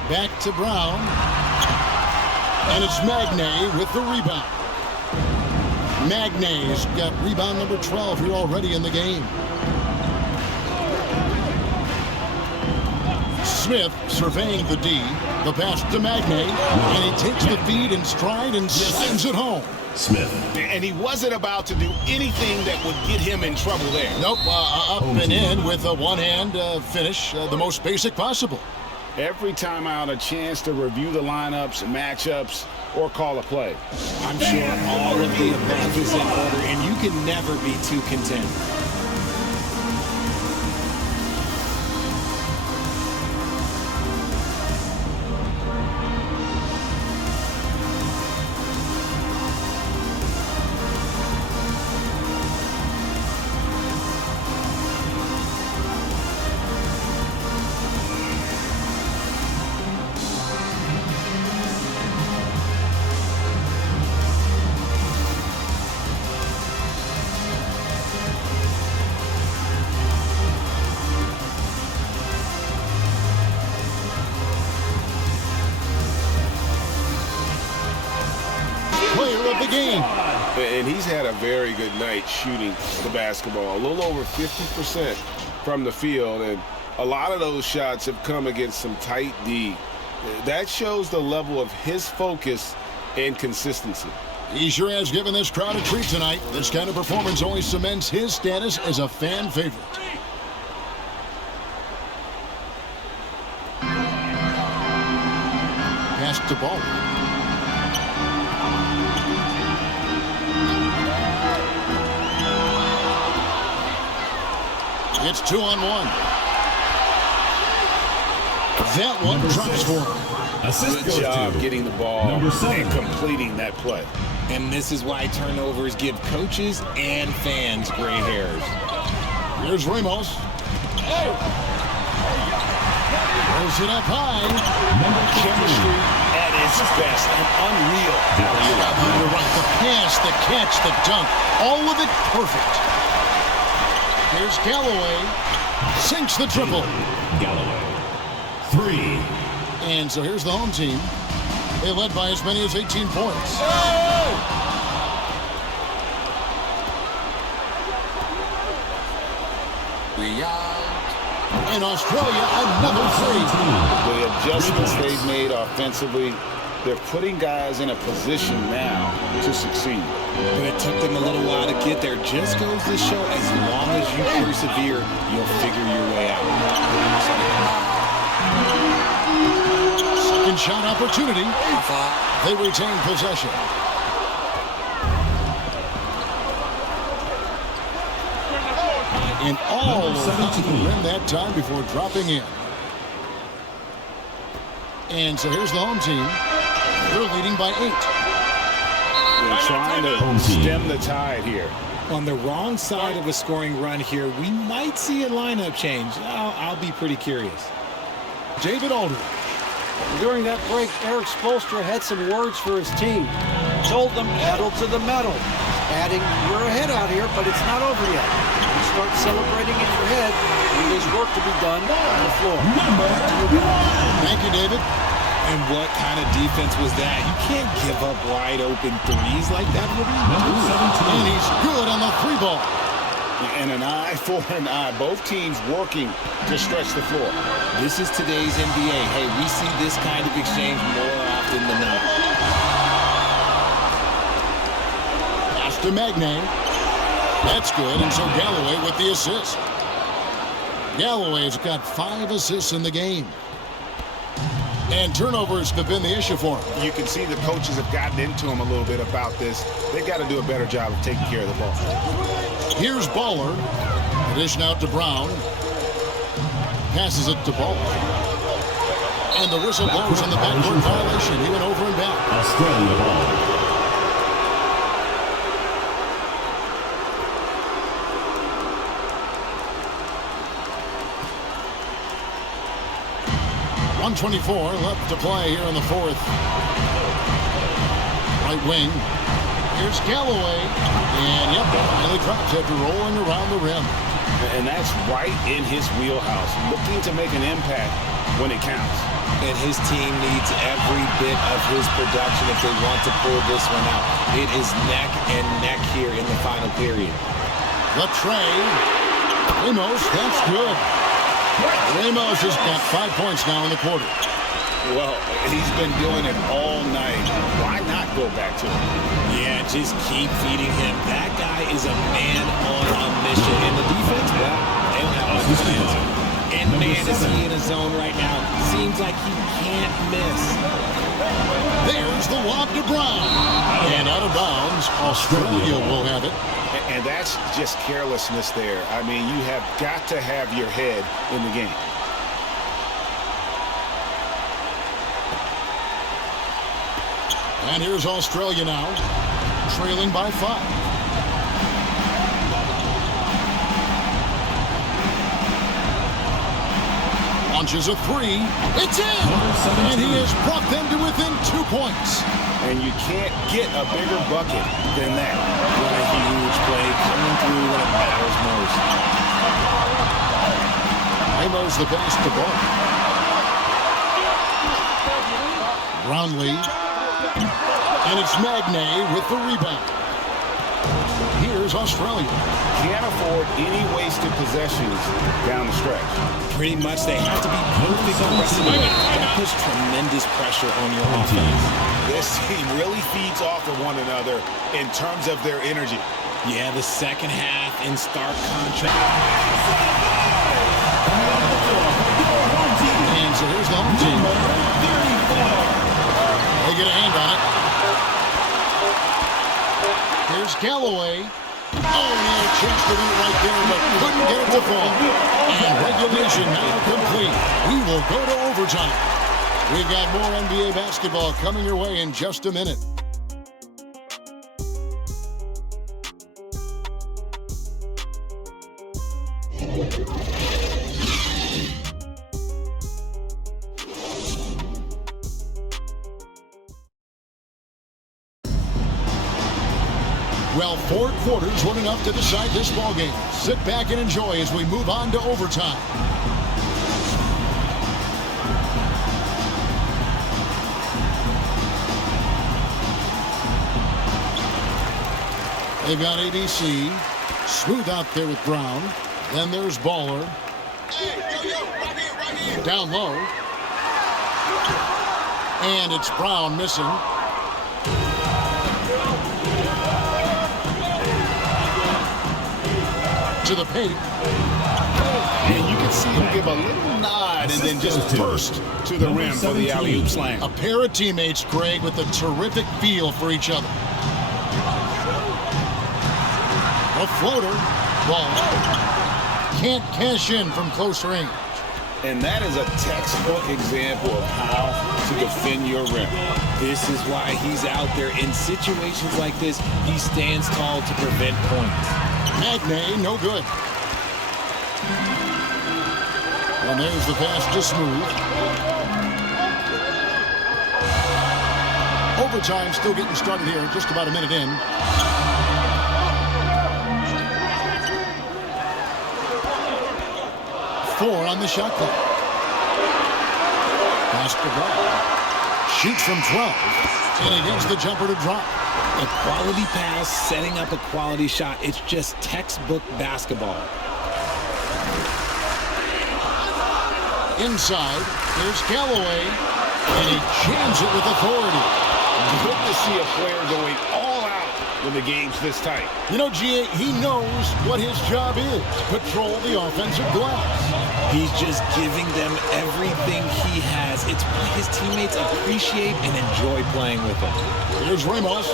Back to Brown. And it's Magnay with the rebound. Magnay's got rebound number 12 here already in the game. Smith surveying the D. The pass to Magnay, and he takes the feed in stride and sends it home. Smith. And he wasn't about to do anything that would get him in trouble there. Nope, up and in with a one-hand finish, the most basic possible. Every time out, a chance to review the lineups, matchups, or call a play. I'm sure all of the above is in order, and you can never be too content. Player of the game. And he's had a very good night shooting the basketball. A little over 50% from the field, and a lot of those shots have come against some tight D. That shows the level of his focus and consistency. He sure has given this crowd a treat tonight. This kind of performance only cements his status as a fan favorite. Pass to ball. It's 2-on-1. That one drops for him. Good job getting the ball and completing that play. And this is why turnovers give coaches and fans gray hairs. Here's Ramos. Throws it up high. Chemistry at its best and unreal. You're right. The pass, the catch, the dunk, all of it perfect. Here's Galloway. Sinks the triple. Galloway. 3. And so here's the home team. They led by as many as 18 points. In Australia, another 3. The adjustments they've made offensively, they're putting guys in a position now to succeed. But it took them a little while to get there. Just goes to show, as long as you persevere, you'll figure your way out. Second shot opportunity. They retain possession. And all of them that time before dropping in. And so here's the home team. They're leading by 8. They're trying to stem the tide here. On the wrong side of a scoring run here, we might see a lineup change. I'll be pretty curious. David Alder. During that break, Eric Spoelstra had some words for his team. Told them pedal to the metal, adding, "You're ahead out here, but it's not over yet. You start celebrating in your head when there's work to be done on the floor." Thank you, David. And what kind of defense was that? You can't give up wide open threes like that. And he's good on the 3 ball. And an eye for an eye. Both teams working to stretch the floor. This is today's NBA. Hey, we see this kind of exchange more often than not. Pass to Magnay. That's good, and so Galloway with the assist. Galloway's got 5 assists in the game. And turnovers have been the issue for him. You can see the coaches have gotten into him a little bit about this. They've got to do a better job of taking care of the ball. Here's Baller. Addition out to Brown. Passes it to Baller. And the whistle blows on the backcourt violation. He went over and back. Australia ball. .124 left to play here in the 4th. Right wing. Here's Galloway. And yep, finally drops after rolling around the rim. And that's right in his wheelhouse. Looking to make an impact when it counts. And his team needs every bit of his production if they want to pull this one out. It is neck and neck here in the final period. The trade. Ramos, that's good. Ramos has got 5 points now in the quarter. Well, he's been doing it all night. Why not go back to him? Yeah, just keep feeding him. That guy is a man on a mission. And the defense, well, they don't have much plans. And man, is he in a zone right now. Seems like he can't miss. There's the lob to Brown. And out of bounds, Australia will have it. And that's just carelessness there. I mean, you have got to have your head in the game. And here's Australia now, trailing by 5. Launches a 3. It's in! And he has brought them to within 2 points. And you can't get a bigger bucket than that. What a huge play coming through when it matters most. Amos the pass to Ball. Brownlee. And it's Magnay with the rebound. Here's Australia. Can't afford any wasted possessions down the stretch. Pretty much they have to be perfect the rest of the way. That puts tremendous pressure on your offense. This team really feeds off of one another in terms of their energy. Yeah, the second half in stark contrast. And so here's the home team. They get a hand on it. Here's Galloway. Oh, he had a chance to win it right there, but couldn't get it to fall. And regulation now complete. We will go to overtime. We've got more NBA basketball coming your way in just a minute. Well, 4 quarters weren't enough to decide this ballgame. Sit back and enjoy as we move on to overtime. They've got ABC. Smooth out there with Brown. Then there's Baller. Down low. And it's Brown missing. To the paint. And you can see him give a little nod and then just burst to the rim for the alley-oop slam. A pair of teammates, Greg, with a terrific feel for each other. A floater. Ball. Can't cash in from close range. And that is a textbook example of how to defend your rim. This is why he's out there in situations like this. He stands tall to prevent points. Magnay, no good. And there's the pass to Smooth. Overtime still getting started here, just about a minute in. Four on the shot clock. Pass to Brown. Shoots from 12. And he gets the jumper to drop. A quality pass, setting up a quality shot. It's just textbook basketball. Inside, here's Galloway, and he jams it with authority. Good to see a player going all out when the game's this tight. You know, GA, he knows what his job is. Patrol the offensive glass. He's just giving them everything he has. It's what his teammates appreciate and enjoy playing with him. Here's Ramos.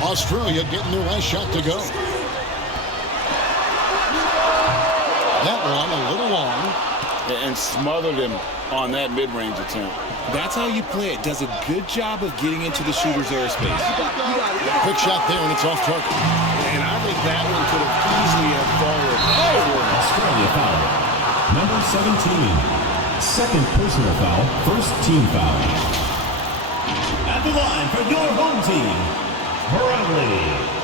Australia getting their last shot to go. That one a little long. And smothered him on that mid-range attempt. That's how you play it. Does a good job of getting into the shooter's airspace. Quick shot there, and it's off target. And I think that one could have easily have fallen. Australia foul. Number 17. Second personal foul. First team foul. At the line for your home team, Barangay.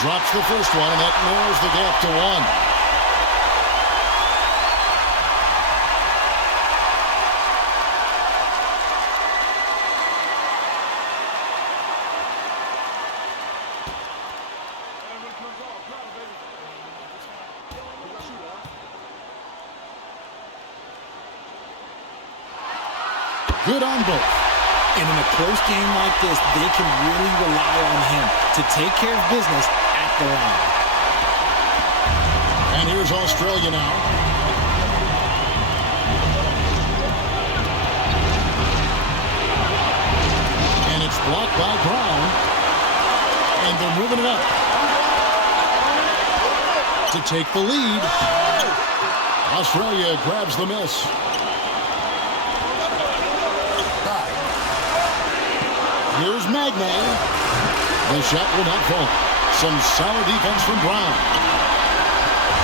drops the first one, and that narrows the gap to 1. Good on both. And in a close game like this, they can really rely on him to take care of business at the line. And here's Australia now. And it's blocked by Brown. And they're moving it up to take the lead. Australia grabs the miss. Here's Magnay. The shot will not fall. Some solid defense from Brown.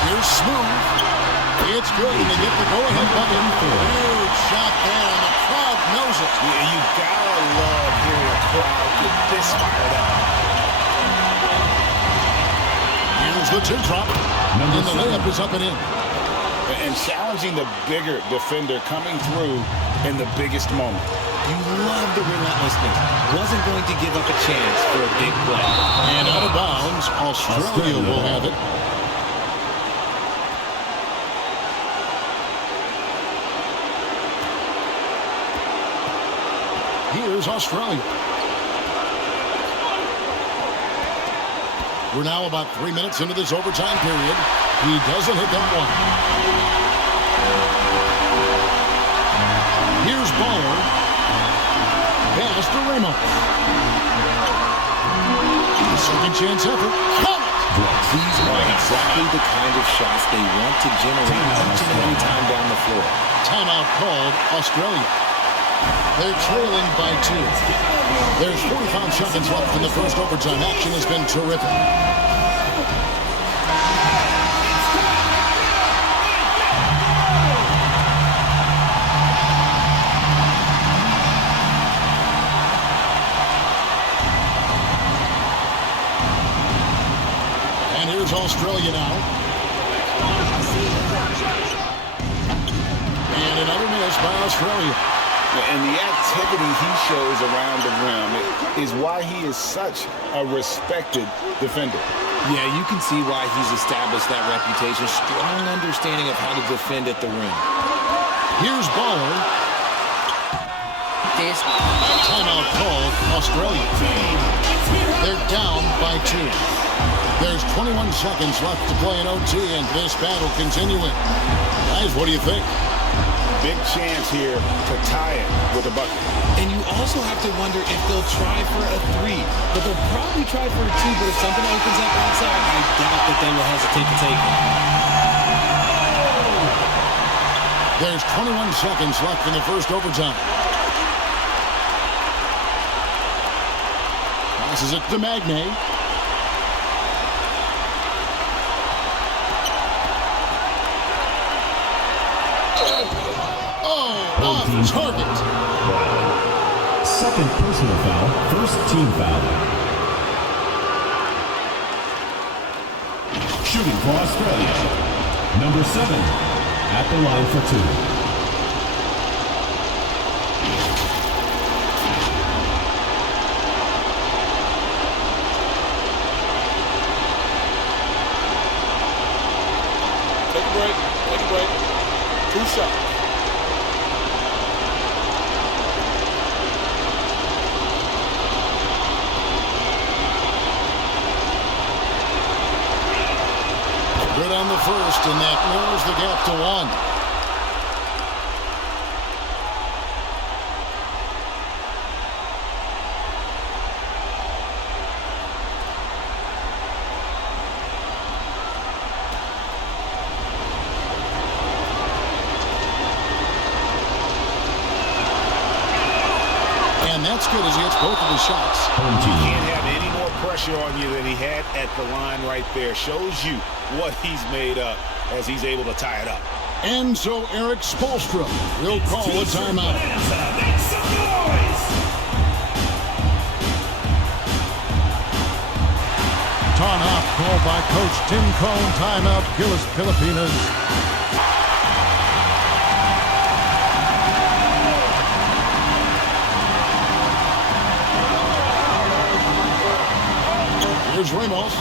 Here's Smooth. It's good, and they get the go-ahead button. Huge shot there, and the crowd knows it. You gotta love hearing a crowd get this fired up. Here's the two drop, and the layup is up and in. And challenging the bigger defender coming through in the biggest moment. You love the relentlessness. Wasn't going to give up a chance for a big play. And out of bounds, Australia will have it. Here's Australia. We're now about 3 minutes into this overtime period. He doesn't hit that one. Here's Baller. Pass to Ramos. Second chance effort. These are exactly the kind of shots they want to generate each and every time down the floor. Timeout called Australia. They're trailing by 2. There's 45 seconds left in the first overtime. Action has been terrific. Australia now. And another miss by Australia. And the activity he shows around the rim is why he is such a respected defender. Yeah, you can see why he's established that reputation. Strong understanding of how to defend at the rim. Here's Baller. Timeout called Australia. They're down by 2. There's 21 seconds left to play in OT, and this battle continuing. Guys, what do you think? Big chance here to tie it with a bucket. And you also have to wonder if they'll try for a 3. But they'll probably try for a 2, but if something opens up outside, I doubt that they will hesitate to take it. There's 21 seconds left in the first overtime. Passes it to Magnay. Off target. Second personal foul, first team foul. Shooting for Australia. Number 7 at the line for 2. Take a break. Take a break. 2 shots. Good on the first, and that narrows the gap to 1. And that's good as he hits both of his shots. You can't have any more pressure on you than he had at the line right there. Shows you what he's made up as he's able to tie it up. And so Eric Spoelstra will call a timeout. Make some noise! Torn up Called by Coach Tim Cone. Timeout, GILAS Pilipinas. Here's Ramos.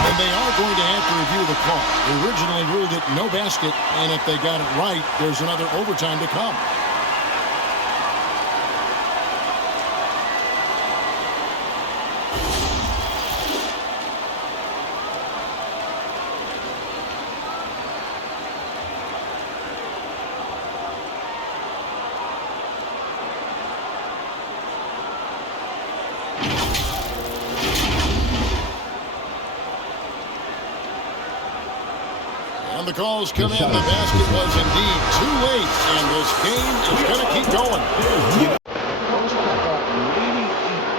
And they are going to have to review the call. They originally ruled it no basket, and if they got it right, there's another overtime to come. The calls come in. The basket was indeed too late, and this game is going to keep going. Coach, I thought maybe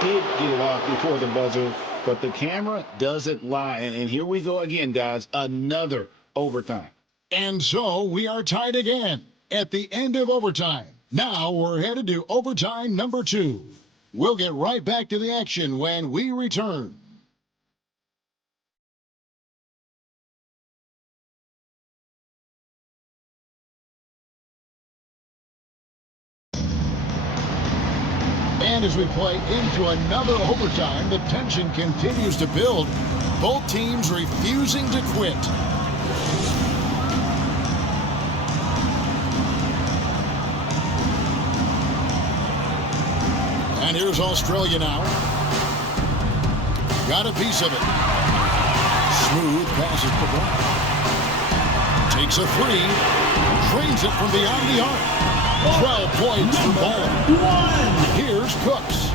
he did get it off before the buzzer, but the camera doesn't lie. And here we go again, guys. Another overtime. And so we are tied again at the end of overtime. Now we're headed to overtime number 2. We'll get right back to the action when we return. And as we play into another overtime, the tension continues to build. Both teams refusing to quit. And here's Australia now. Got a piece of it. Smooth passes to Brown. Takes a 3. Drains it from beyond the arc. 12 points for Ball. Here's Cooks.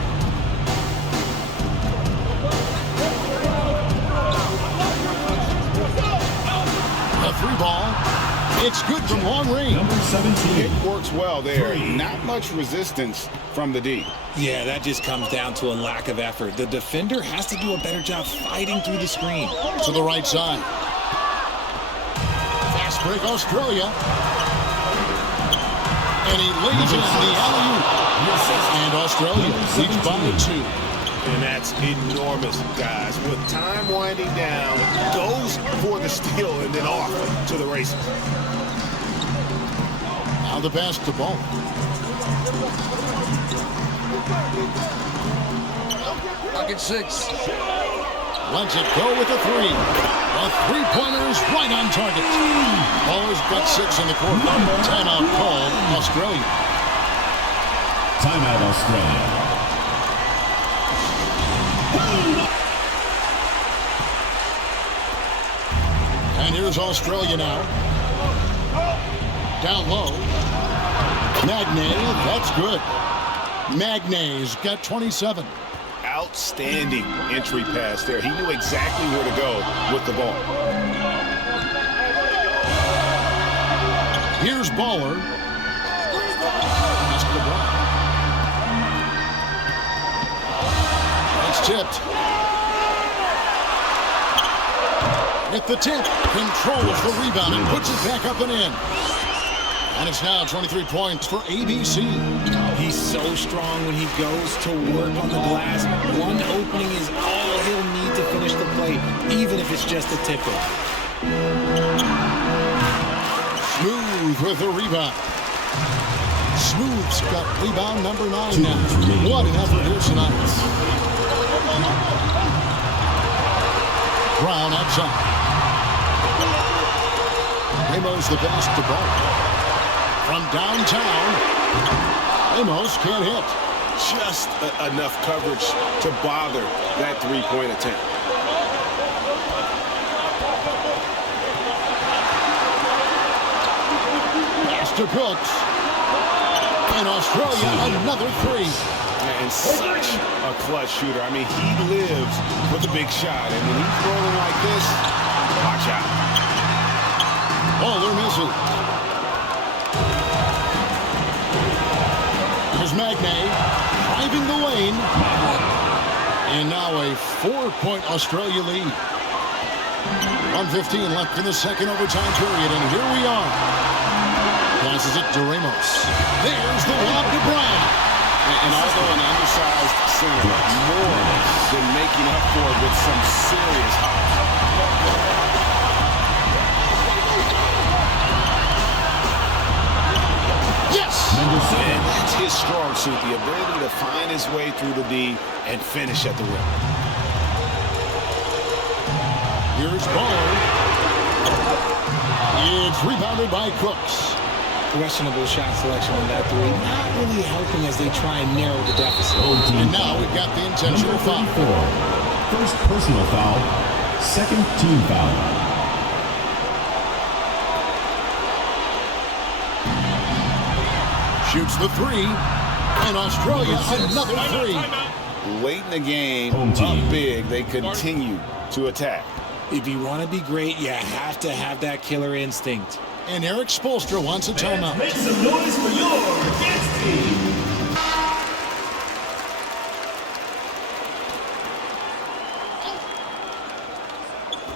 A 3 ball. It's good from long range. Number 17. It works well there. Not much resistance from the D. Yeah, that just comes down to a lack of effort. The defender has to do a better job fighting through the screen. To the right side. Fast break Australia. And he lays in the alley-oop. And Australia leads by 2. And that's enormous, guys. With time winding down, goes for the steal and then off to the races. Now the pass to Ball. Pocket 6. Lets it go with a 3. A 3-pointer is right on target. Baller's got 6 in the quarter. Timeout called Australia. Timeout Australia. And here's Australia now. Down low. Magnay, that's good. Magnay's got 27. Outstanding entry pass there. He knew exactly where to go with the ball. Here's Baller. It's tipped. With the tip, controls the rebound and puts it back up and in. And it's now 23 points for ABC. He's so strong when he goes to work on the glass. One opening is all he'll need to finish the play, even if it's just a tip-in. Smooth with the rebound. Smooth's got rebound number 9 now. What an effort here tonight. Brown outside. Ramos the best to Ball. From downtown, Ramos can't hit. Just enough coverage to bother that 3-point attempt. Pass to Cooks. And Australia, another 3. And such a clutch shooter. I mean, he lives with a big shot. And when he's rolling like this, watch out. Baller misses. Here's Magnay driving the lane. And now a 4-point Australia lead. 1:15 left in the second overtime period, and here we are. Passes it to Ramos. There's the lob to Brown. And although an undersized center, more than making up for it with some serious hops. Yes! And that's his strong suit, the ability to find his way through the D and finish at the rim. Here's ball. It's rebounded by Cooks. Questionable shot selection on that three. Not really helping as they try and narrow the deficit. And now we've got the intentional foul. First personal foul, second team foul. Shoots the three. And Australia another three. Late in the game, up big, they continue to attack. If you want to be great, you have to have that killer instinct. And Eric Spoelstra wants a timeout. Make some noise for your against team.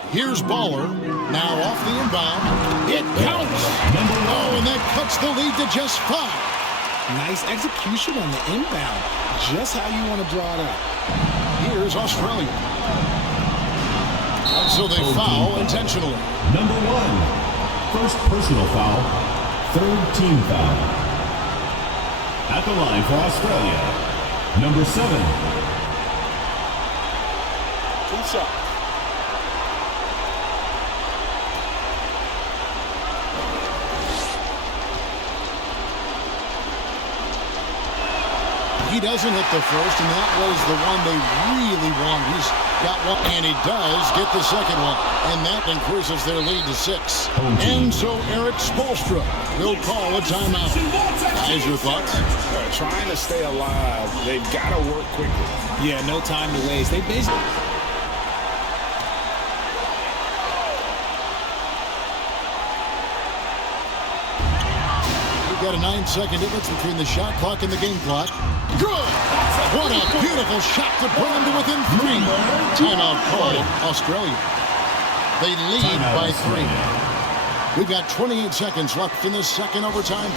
Here's Baller. Now off the inbound. It counts. Oh, and that cuts the lead to just 5. Nice execution on the inbound. Just how you want to draw it up. Here's Australia. So they foul intentionally. Number 1. First personal foul, third team foul. At the line for Australia, number 7. 2 shots. He doesn't hit the first, and that was the one they really want. He's got one, and he does get the second one, and that increases their lead to 6. And so Eric Spoelstra will call a timeout. Guys, your thoughts? Trying to stay alive, they've got to work quickly. Yeah, no time to waste. They basically... Got a 9-second difference between the shot clock and the game clock. Good! What a beautiful shot to bring them to within 3. Timeout called Australia. They lead by 3. We've got 28 seconds left in this second overtime.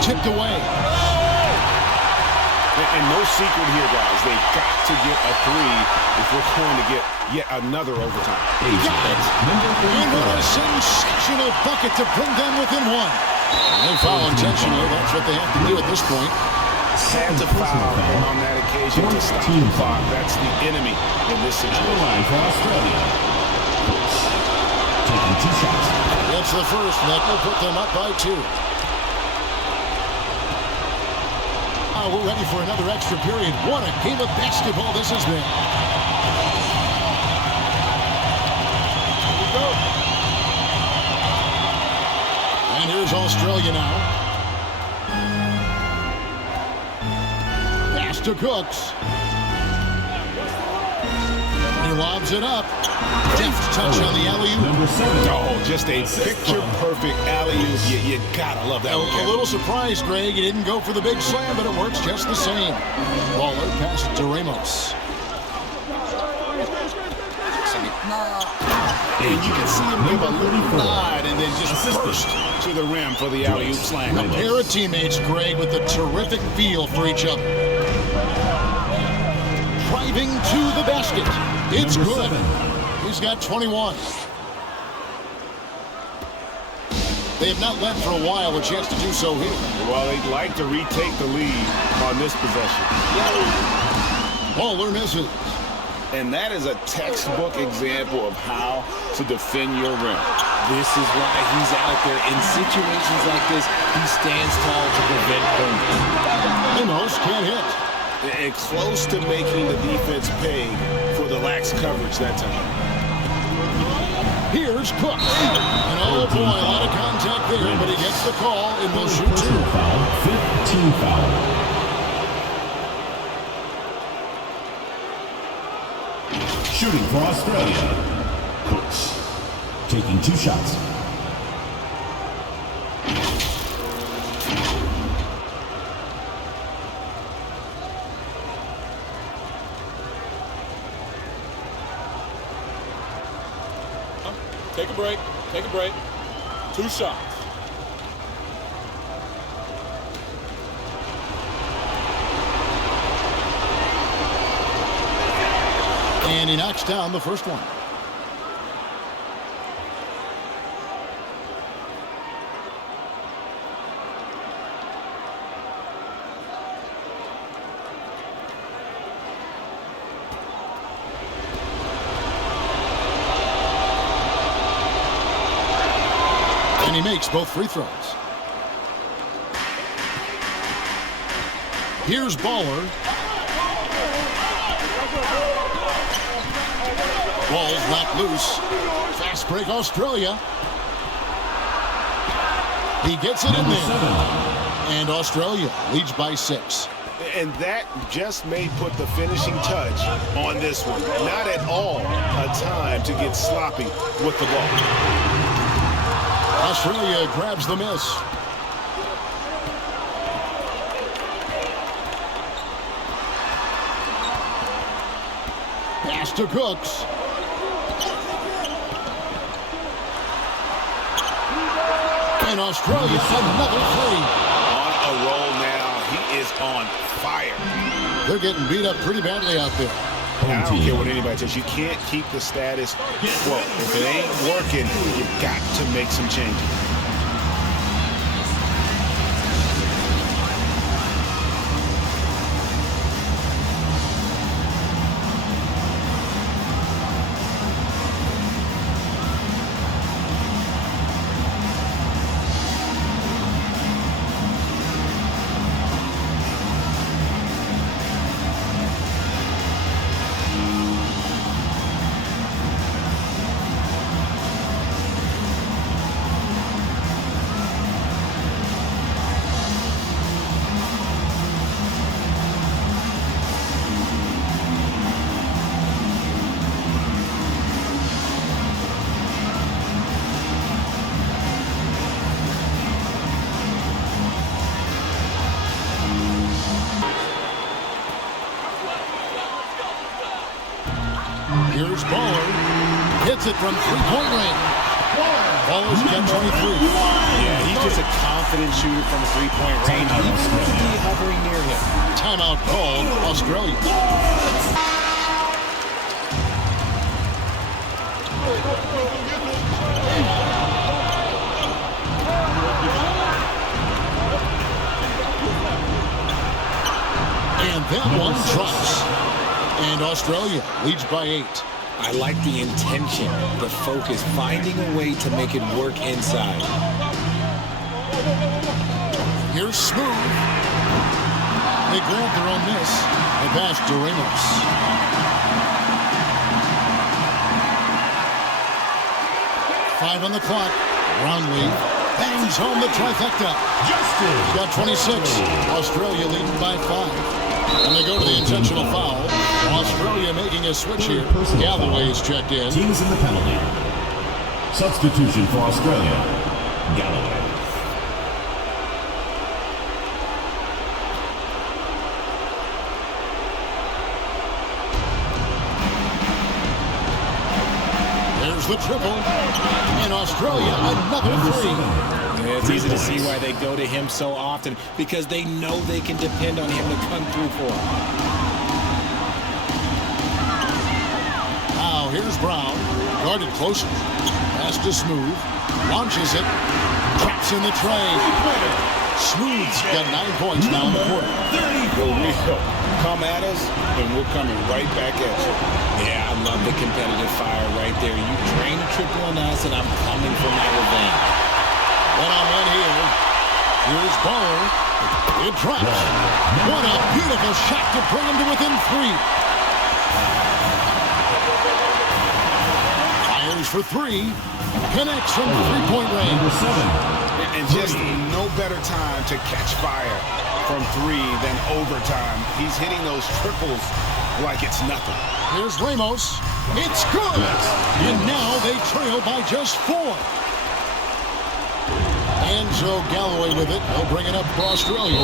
Tipped away. And no secret here, guys. They've got to get a 3 if we're going to get yet another overtime. Got it. And what a sensational bucket to bring them within 1. They foul intentionally. That's what they have to do at this point. Had to foul on that occasion to stop the clock. That's the enemy in this situation. Line for Australia. Taking 2 shots. That's the first, and that will put them up by 2. We're ready for another extra period. What a game of basketball this has been. Here we go. And here's Australia now. Pass to Cooks. He lobs it up. Deft touch on the alley-oop. Number 7. Oh, just a picture-perfect alley-oop. You gotta love that. A little surprised, Greg. He didn't go for the big slam, but it works just the same. Baller pass to Ramos. And you can see him give a little nod and then just burst to the rim for the alley-oop slam. A pair of teammates, Greg, with a terrific feel for each other. Driving to the basket. It's Number good. 7. He's got 21. They have not led for a while, a chance to do so here. Well, they'd like to retake the lead on this possession. Baller misses. And that is a textbook example of how to defend your rim. This is why he's out there. In situations like this, he stands tall to prevent points. Ramos can't hit. And close to making the defense pay for the lax coverage that time. Here's Cook. And oh boy, a lot of contact there, but he gets the call and will shoot 2. Foul, 15 foul. Shooting for Australia. Cooks. Taking 2 shots. Take a break. Take a break. 2 shots. And he knocks down the first one. And he makes both free throws. Here's Baller. Ball's knocked loose. Fast break Australia. He gets it in there. And Australia leads by 6. And that just may put the finishing touch on this one. Not at all a time to get sloppy with the ball. Australia grabs the miss. Pass to Cooks. And Australia another 3. On a roll now. He is on fire. They're getting beat up pretty badly out there. I don't care what anybody says. You can't keep the status quo. If it ain't working, you've got to make some changes. Here's Baller. Hits it from three-point range. Baller's got 23. Yeah, he's just a confident shooter from three-point range. Even with the D hovering near him. Timeout called Australia. And that one drops. And Australia leads by 8. I like the intention, the focus, finding a way to make it work inside. Here's Smooth. They grab their own miss. And pass to Ramos. Five on the clock. Brownlee bangs home the trifecta. He's got 26. Australia leading by 5. And they go to the intentional foul. Australia making a switch here. Galloway is checked in. Teams in the penalty. Substitution for Australia. Galloway. There's the triple. In Australia, another 3. Yeah, it's easy to see why they go to him so often, because they know they can depend on him to come through for them. Now here's Brown, guarded closer. Pass to Smooth, launches it, traps in the tray. Smooth's got 9 points now in the quarter. We'll come at us, and we're coming right back at you. Yeah, I love the competitive fire right there. You drain a triple on us, and I'm coming for my revenge. One-on-one here. Here's Baller. It drops. What a beautiful shot to bring him to within 3. Fires for 3. Connects from three-point range. And just no better time to catch fire from 3 than overtime. He's hitting those triples like it's nothing. Here's Ramos. It's good. And now they trail by just 4. Enzo Galloway with it. They'll bring it up for Australia.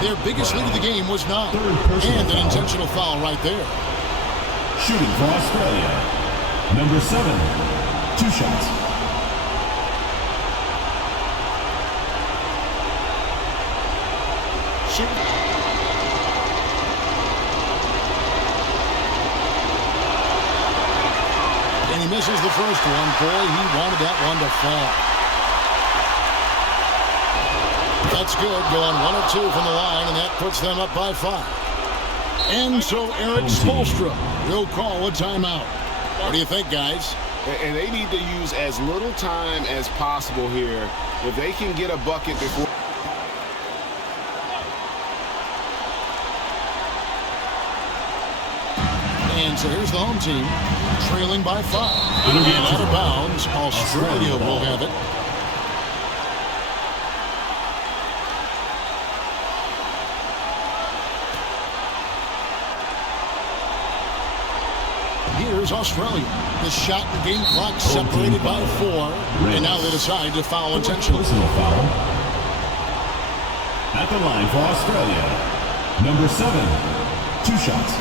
Their biggest lead of the game was 9. And an intentional foul right there. Shooting for Australia. Number 7. 2 shots. And he misses the first one. Boy, he wanted that one to fall. That's good. Going 1 of 2 from the line, and that puts them up by 5. And so Eric Spoelstra will call a timeout. What do you think, guys? And they need to use as little time as possible here. If they can get a bucket before. And so here's the home team, trailing by 5. And out of bounds, Australia will have it. Here's Australia. The shot and game clock separated by 4. And now they decide to foul intentionally. Personal foul. At the line for Australia, number 7, 2 shots.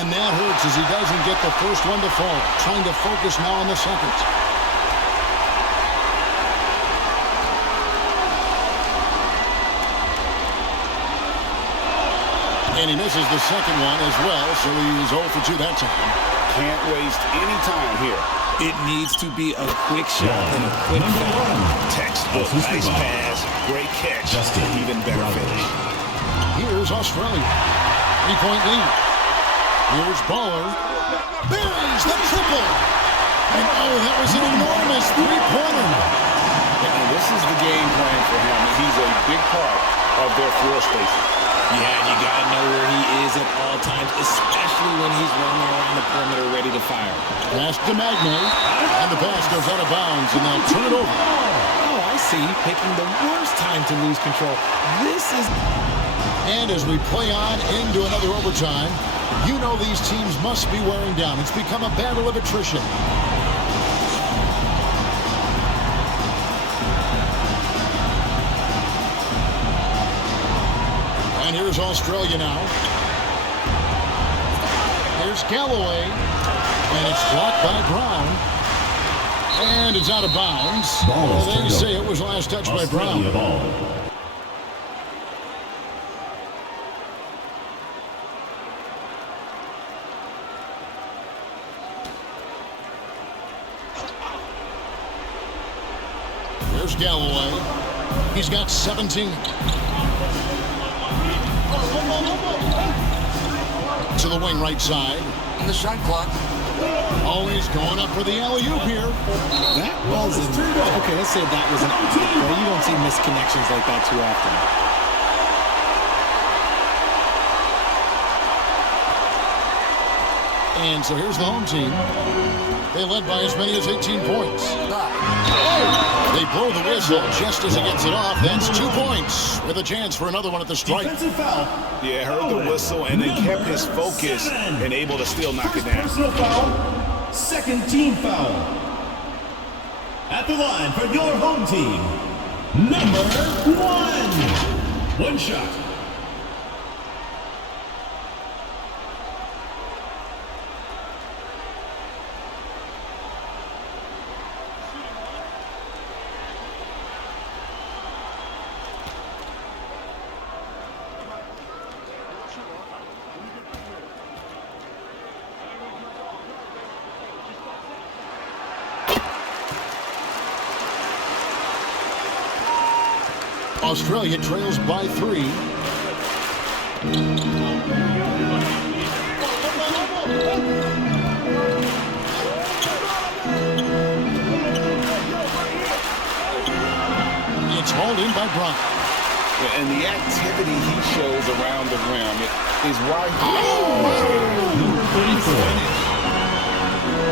And that hurts as he doesn't get the first one to fall. Trying to focus now on the second. And he misses the second one as well, so he's 0 for 2 that time. Can't waste any time here. It needs to be a quick shot and a quick foul. Textbook, nice pass, great catch, even better finish. Here's Australia. 3-point lead. Here's Baller. Buries the triple. And oh, that was an enormous 3-pointer. And this is the game plan for him. He's a big part of their floor spacing. Yeah, you got to know where he is at all times, especially when he's running around the perimeter ready to fire. Pass to Magne, and the pass goes out of bounds, and they'll turn it over. Oh, I see. Picking the worst time to lose control. This is... And as we play on into another overtime, you know these teams must be wearing down. It's become a battle of attrition. And here's Australia now. Here's Galloway. And it's blocked by Brown. And it's out of bounds. Well, they say it was last touched by Brown. There's Galloway. He's got 17. To the wing right side. And the shot clock. Always going up for the alley-oop here. That wasn't... Okay, let's say that was an optic play. You don't see misconnections like that too often. And so here's the home team. They led by as many as 18 points. They blow the whistle just as he gets it off. That's 2 points with a chance for another one at the strike. Defensive foul. Yeah, heard the whistle and then kept his focus and able to still knock it down. Personal foul. 2nd team foul. At the line for your home team, number 1. 1 shot. Australia trails by 3. It's hauled in by Brown. And the activity he shows around the rim is why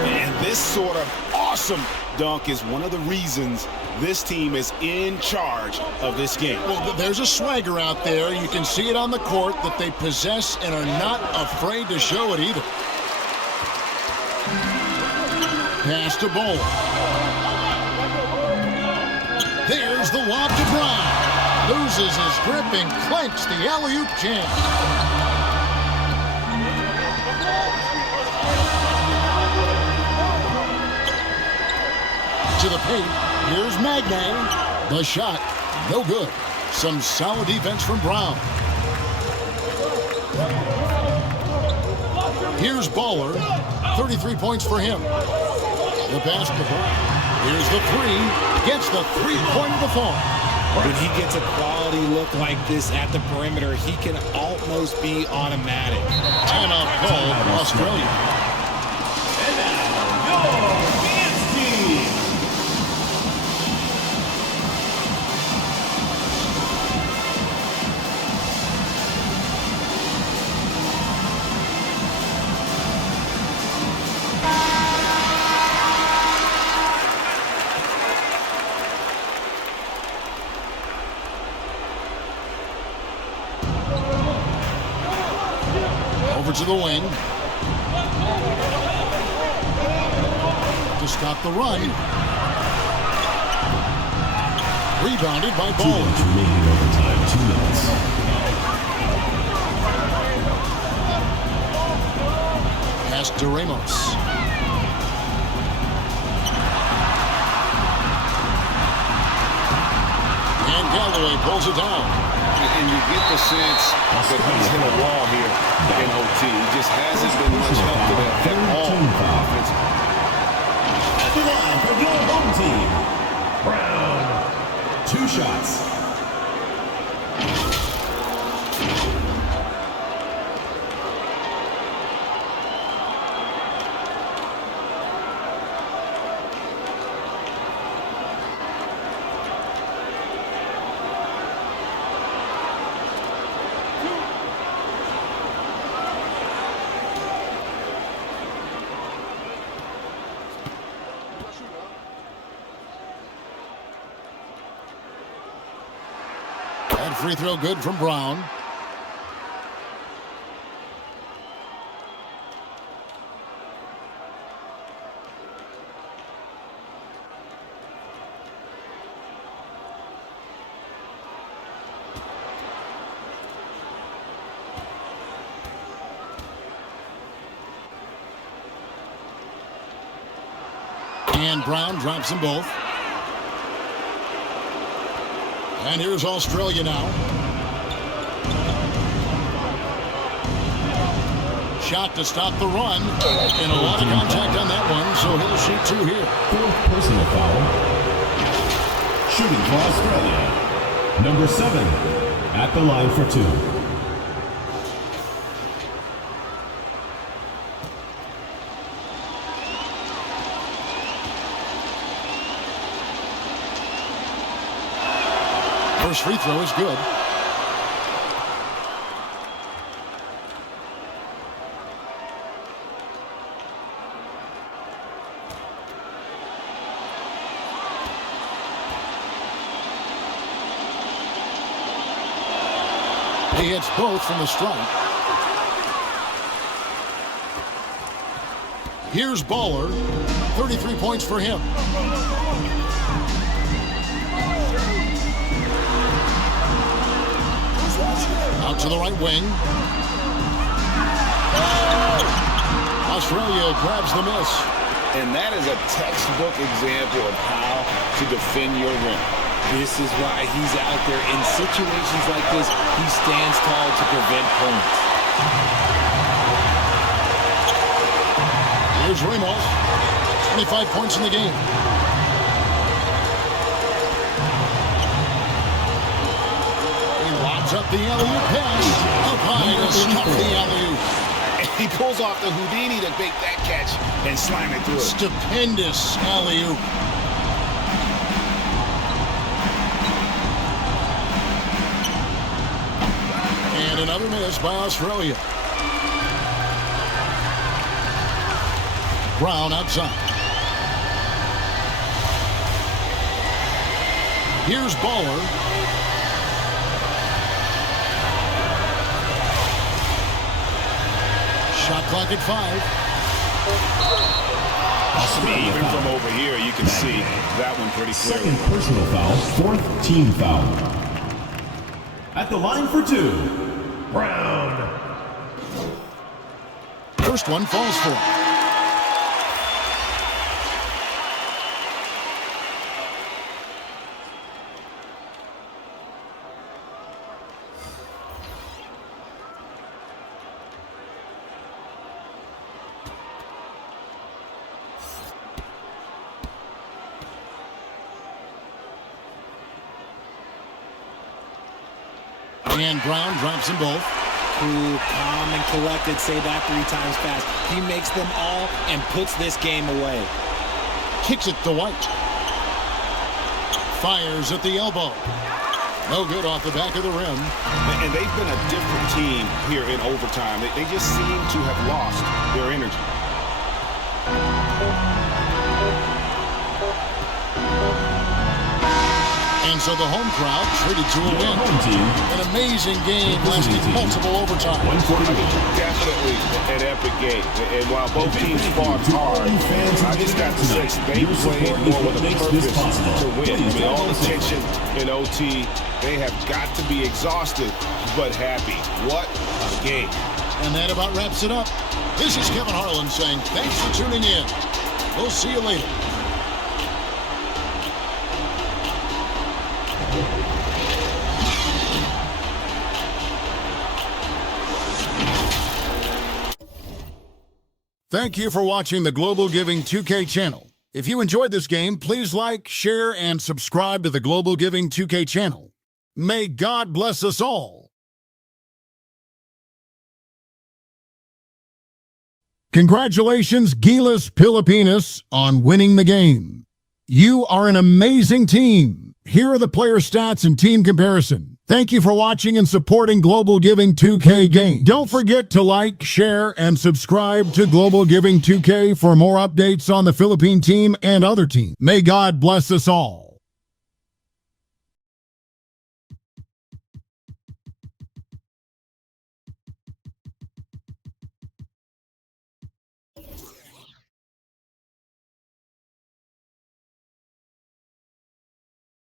and this sort of awesome dunk is one of the reasons this team is in charge of this game. Well, there's a swagger out there. You can see it on the court that they possess and are not afraid to show it either. Pass to Bowl. There's the lob to Brown. Loses his grip and clinks the alley-oop jam. To the paint. Here's Magnay. The shot, no good. Some solid defense from Brown. Here's Baller. 33 points for him. The basketball. Here's the three. Gets the three-pointer to fall. When he gets a quality look like this at the perimeter, he can almost be automatic. Timeout called Australia. Over to the wing. To stop the run. Rebounded by Ball. 2 minutes remaining overtime. 2 minutes. Pass to Ramos. And Galloway pulls it down. And you get the sense that he's hit a wall here in OT. He just hasn't been much help to that ball offense. At the line for your home team, Brown. 2 shots. And free throw good from Brown. And Brown drops them both. And here's Australia now. Shot to stop the run. And a lot of contact on that one, so he'll shoot 2 here. 4th personal foul. Shooting for Australia. Number 7 at the line for 2. First free throw is good. He hits both from the stripe. Here's Baller. 33 points for him. Out to the right wing. Australia grabs the miss. And that is a textbook example of how to defend your rim. This is why he's out there. In situations like this, he stands tall to prevent points. Here's Ramos. 25 points in the game. Up the alley-oop pass. Up high to stop the alley-oop. He pulls off the Houdini to make that catch and slam it through. Stupendous alley-oop. And another miss by Australia. Brown outside. Here's Baller. Shot clock at 5. I mean, even from over here, you can see that one pretty clearly. Second personal foul, fourth team foul. At the line for 2, Brown. First one falls for him. And Brown drops them both. Cool, calm, and collected. Say that 3 times fast. He makes them all and puts this game away. Kicks it to White. Fires at the elbow. No good off the back of the rim. And they've been a different team here in overtime. They just seem to have lost their energy. And so the home crowd treated to a win. An amazing game lasting multiple overtime. Definitely an epic game. And while both teams fought hard, I just got to say they played more with a purpose to win. I mean, all the tension in OT, they have got to be exhausted but happy. What a game. And that about wraps it up. This is Kevin Harlan saying thanks for tuning in. We'll see you later. Thank you for watching the Global Giving 2K channel. If you enjoyed this game, please like, share, and subscribe to the Global Giving 2K channel. May God bless us all. Congratulations, GILAS Pilipinas, on winning the game. You are an amazing team. Here are the player stats and team comparison. Thank you for watching and supporting Global Giving 2K Games. Don't forget to like, share, and subscribe to Global Giving 2K for more updates on the Philippine team and other teams. May God bless us all.